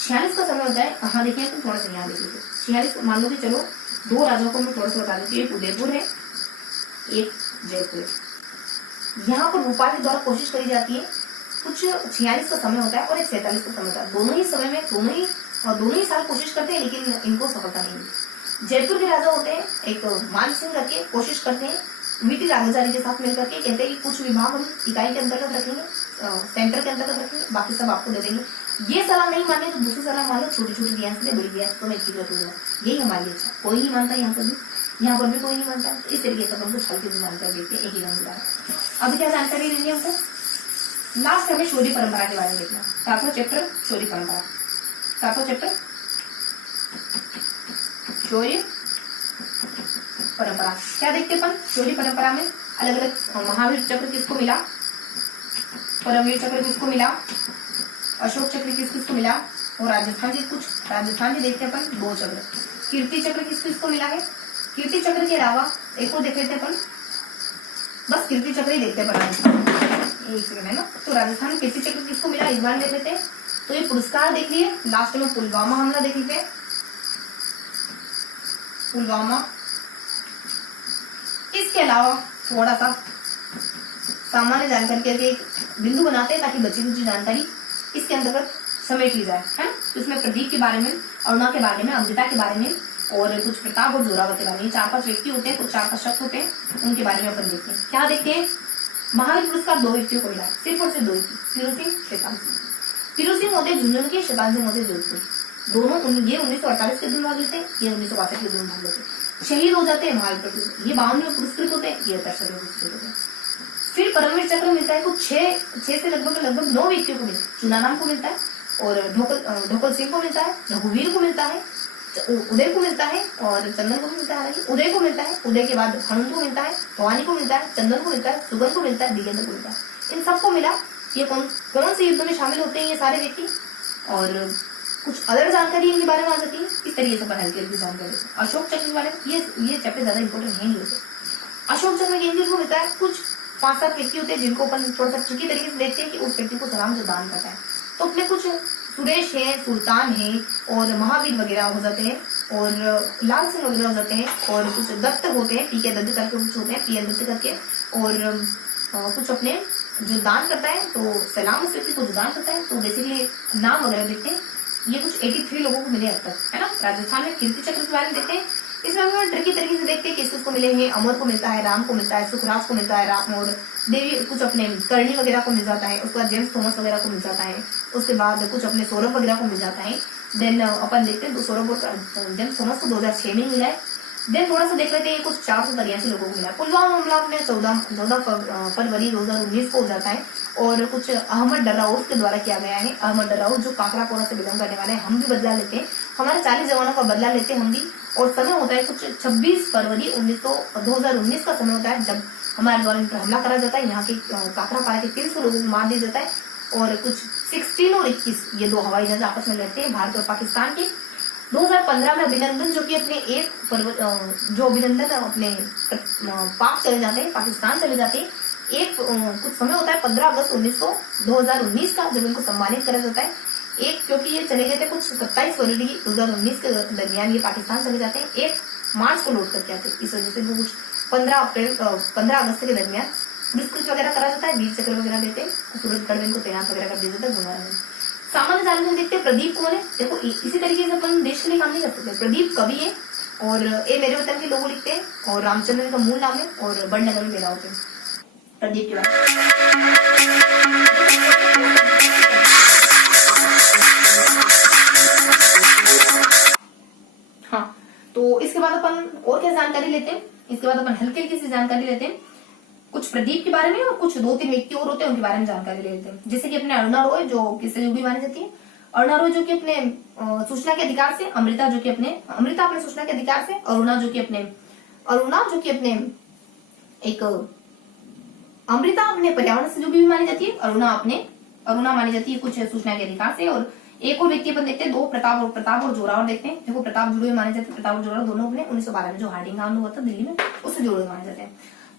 46 का समय होता है, हाँ देखिए तुम थोड़ा सा यहाँ देख लीजिए। 46 मान लो कि चलो 2 राजाओं को मैं थोड़ा सा बता देती हूँ, एक उदयपुर है, एक जयपुर है। यहाँ पर भोपाल के द्वारा कोशिश करी जाती है, कुछ 46 का समय होता है और एक 47 का समय होता है। दोनों ही समय में दोनों ही साल कोशिश करते हैं लेकिन इनको सफलता नहीं मिलती। जयपुर के राजा होते हैं एक मान सिंह करके, कोशिश करते हैं वीटी राघाचारी के साथ मिलकर के, कहते हैं कि कुछ विभाग हम इकाई के अंतर्गत रखेंगे, सेंटर के अंतर्गत रखेंगे, बाकी सब आपको दे देंगे। ये सलाह नहीं माने तो दूसरी सलाह मान लो, छोटी छोटी रियासतें बड़ी रियासतों में एकीकृत हो जाए, यही हमारी इच्छा। कोई नहीं मानता, यहाँ पर भी कोई नहीं मानता, इस तरीके से हमको छल की जानकारी देते हैं एक ही गाँव। अब क्या जानकारी देंगे हमको, लास्ट हमें शौर्य परंपरा के बारे में देखना। 7वां चैप्टर शौर्य परंपरा, 7वां चैप्टर शौर्य परंपरा। क्या देखते अपन शौर्य परंपरा में, अलग अलग महावीर चक्र किसको मिला, परमवीर चक्र किसको मिला, अशोक चक्र किसको मिला, और राजस्थान के देखते अपन 2 चक्र। कीर्ति चक्र किसको मिला है, कीर्ति चक्र के अलावा एक और देख लेते अपन, बस कीर्ति चक्र ही देखते अपन है ना। तो राजस्थान में कीर्ति चक्र किसको मिला इस बार देख लेते हैं। तो ये पुरस्कार देख लिए, लास्ट में पुलवामा हमला देख लेते हैं, पुलवामा। इसके अलावा थोड़ा सा सामान्य जानकारी करके एक बिंदु बनाते हैं ताकि बची कुछ जानकारी इसके अंतर्गत समेट ली जाए, है ना। तो इसमें प्रदीप के बारे में, अरुणा के बारे में, अंकिता के बारे में और कुछ प्रताप और जोरावर के बारे में, 4-5 व्यक्ति होते हैं, कुछ 4-5 शख्स होते हैं, उनके बारे में अपन देखते हैं। क्या देखते हैं, महावीर पुरस्कार 2 व्यक्तियों को मिला, सिर्फ और सिर्फ 2 व्यक्ति, फिरोज सिंह, शैतान सिंह। फिरोज सिंह होते झुंझुनू के, शैतान सिंह होते जोधपुर। दोनों ये 1948 के दिन भाग लेते हैं, ये 1962 के दिन भाग लेते हैं, शहीद हो जाते हैं महावीर पुरस्कार। ये 52 में पुरस्कृत होते हैं, ये 63 में पुरस्कृत होते हैं। फिर परमवीर चक्र मिलता है कुछ 6 से लगभग 9 व्यक्तियों को मिलता है। चुनाराम को मिलता है और ढोकल सिंह को मिलता है, रघुवीर को मिलता है, उदय को मिलता है और चंदन को मिलता है। उदय को मिलता है, उदय के बाद हनुमत को मिलता है, भवानी को मिलता है, चंदन को मिलता है, सुगन को मिलता है, दिगेंद्र को मिलता है। इन सबको मिला। ये कौन से युद्ध में शामिल होते हैं ये सारे व्यक्ति, और कुछ अदर जानकारी इनके बारे में आ जाती है। इस तरीके से हल्की हल्की जानकारी। अशोक चक्र के बारे में ये चैप्टर ज्यादा इंपॉर्टेंट है नहीं होते। अशोक चक्र में को मिलता है, कुछ 5-7 व्यक्ति होते हैं जिनको अपन थोड़ा सा ट्रिकी तरीके से देखते हैं कि उस व्यक्ति को सलाम जो दान करता है। तो अपने कुछ सुरेश है, सुल्तान है और महावीर वगैरह हो जाते हैं और लाल सिंह वगैरह हो जाते हैं और कुछ दत्त होते हैं, पीके दत्त करके कुछ होते हैं, पीएन दत्त करके, और कुछ अपने जो दान करता है तो सलाम उस व्यक्ति को जो दान करता है। तो बेसिकली नाम वगैरह देखते हैं। ये कुछ 83 लोगों को मिले अब तक, है ना। राजस्थान में कीर्ति चक्र के बारे में देखते हैं। इसमें हम ट्रिकी तरीके से देखते हैं किसको मिले हैं। अमर को मिलता है, राम को मिलता है, सुखराज को मिलता है, राम और देवी कुछ अपने करणी वगैरह को मिल जाता है। उसके बाद जेम्स थॉमस वगैरह को मिल जाता है। उसके बाद कुछ अपने सौरभ वगैरह को मिल जाता है। देन अपन देखते हैं सौरभ और जेम्स थॉमस को 2006 में मिला है। देन थोड़ा सा देख लेते हैं कुछ 483 लोगों को मिला है। पुलवामा हमला अपने 14 फरवरी 2019 को हो जाता है और कुछ अहमद डर्राउस के द्वारा किया गया है। अहमद डर्राउस जो काकरापोरा से बिलोंग करने वाले हैं। हम भी बदला लेते हैं, हमारे 40 जवानों का बदला लेते हैं हम भी। और समय होता है कुछ 26 फरवरी 2019 का समय होता है जब हमारे द्वारा इन पर हमला करा जाता है। यहाँ के काकरापारा के 300 लोगों को मार दिया जाता है और कुछ 16 और 21 ये 2 हवाई जहाज आपस में लड़ते हैं, भारत और पाकिस्तान के। 2015 में अभिनंदन जो कि अपने जो अभिनंदन अपने पाक चले जाते हैं, पाकिस्तान चले जाते हैं। कुछ समय होता है 15 अगस्त 2019 का जब इनको सम्मानित करा जाता है। क्योंकि ये चले गए थे कुछ 27 फरवरी 2019 के दरमियान ये पाकिस्तान चले जाते हैं। एक मार्च को लौट करके आते हैं। इस वजह से वो कुछ 15 अगस्त के दरमियान पुरस्कृत वगैरह करा जाता है, वीर चक्र वगैरह देते हैं, सूरज गढ़ को तैनात वगैरह कर दिया जाता है गुना में। सामान्य जानकारी देखते हैं प्रदीप कौन है। देखो इसी तरीके से अपन देश के लिए काम नहीं कर सकते। प्रदीप कवि है और ए मेरे वतन के लोगों लिखते हैं और रामचंद्र का मूल नाम है और बड़नगर में पैदा होते हैं। प्रदीप के बाद हाँ, तो इसके बाद अपन और क्या जानकारी लेते हैं। इसके बाद अपन हल्की हल्की सी जानकारी लेते हैं कुछ प्रदीप के बारे में और कुछ 2-3 व्यक्ति और होते हैं उनके बारे में जानकारी ले लेते हैं। जैसे कि अपने अरुणा रॉय जो किससे जुड़ी मानी जाती है। अरुणा रॉय जो कि अपने सूचना के अधिकार से, अमृता अपने सूचना के अधिकार से, अरुणा जो कि अपने अमृता अपने पर्यावरण से जुड़ी हुई मानी जाती है। अरुणा मानी जाती है कुछ सूचना के अधिकार से। और एक और व्यक्ति अपन देखते हैं, दो प्रताप और जोरावर देखते हैं। देखो प्रताप जुड़े हुए माने जाते हैं। प्रताप और जोरावर दोनों अपने 1912 में जो हार्डिंग कांड हुआ था दिल्ली में उससे जुड़े हुए माने जाते हैं।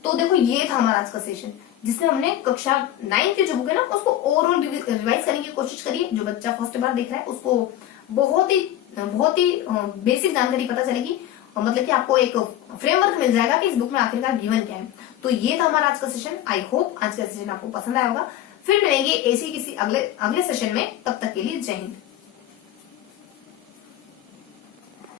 तो देखो ये था हमारा आज का सेशन जिसमें हमने कक्षा 9 की जो बुक है ना उसको ओवरऑल रिवाइज करने की कोशिश करी। जो बच्चा फर्स्ट बार देख रहा है उसको बहुत ही बेसिक जानकारी पता चलेगी, मतलब कि आपको एक फ्रेमवर्क मिल जाएगा कि इस बुक में आखिरकार गिवन क्या है। तो ये था हमारा आज का सेशन। आई होप आज का सेशन आपको पसंद आया होगा। फिर मिलेंगे ऐसे किसी अगले सेशन में, तब तक के लिए जय हिंद।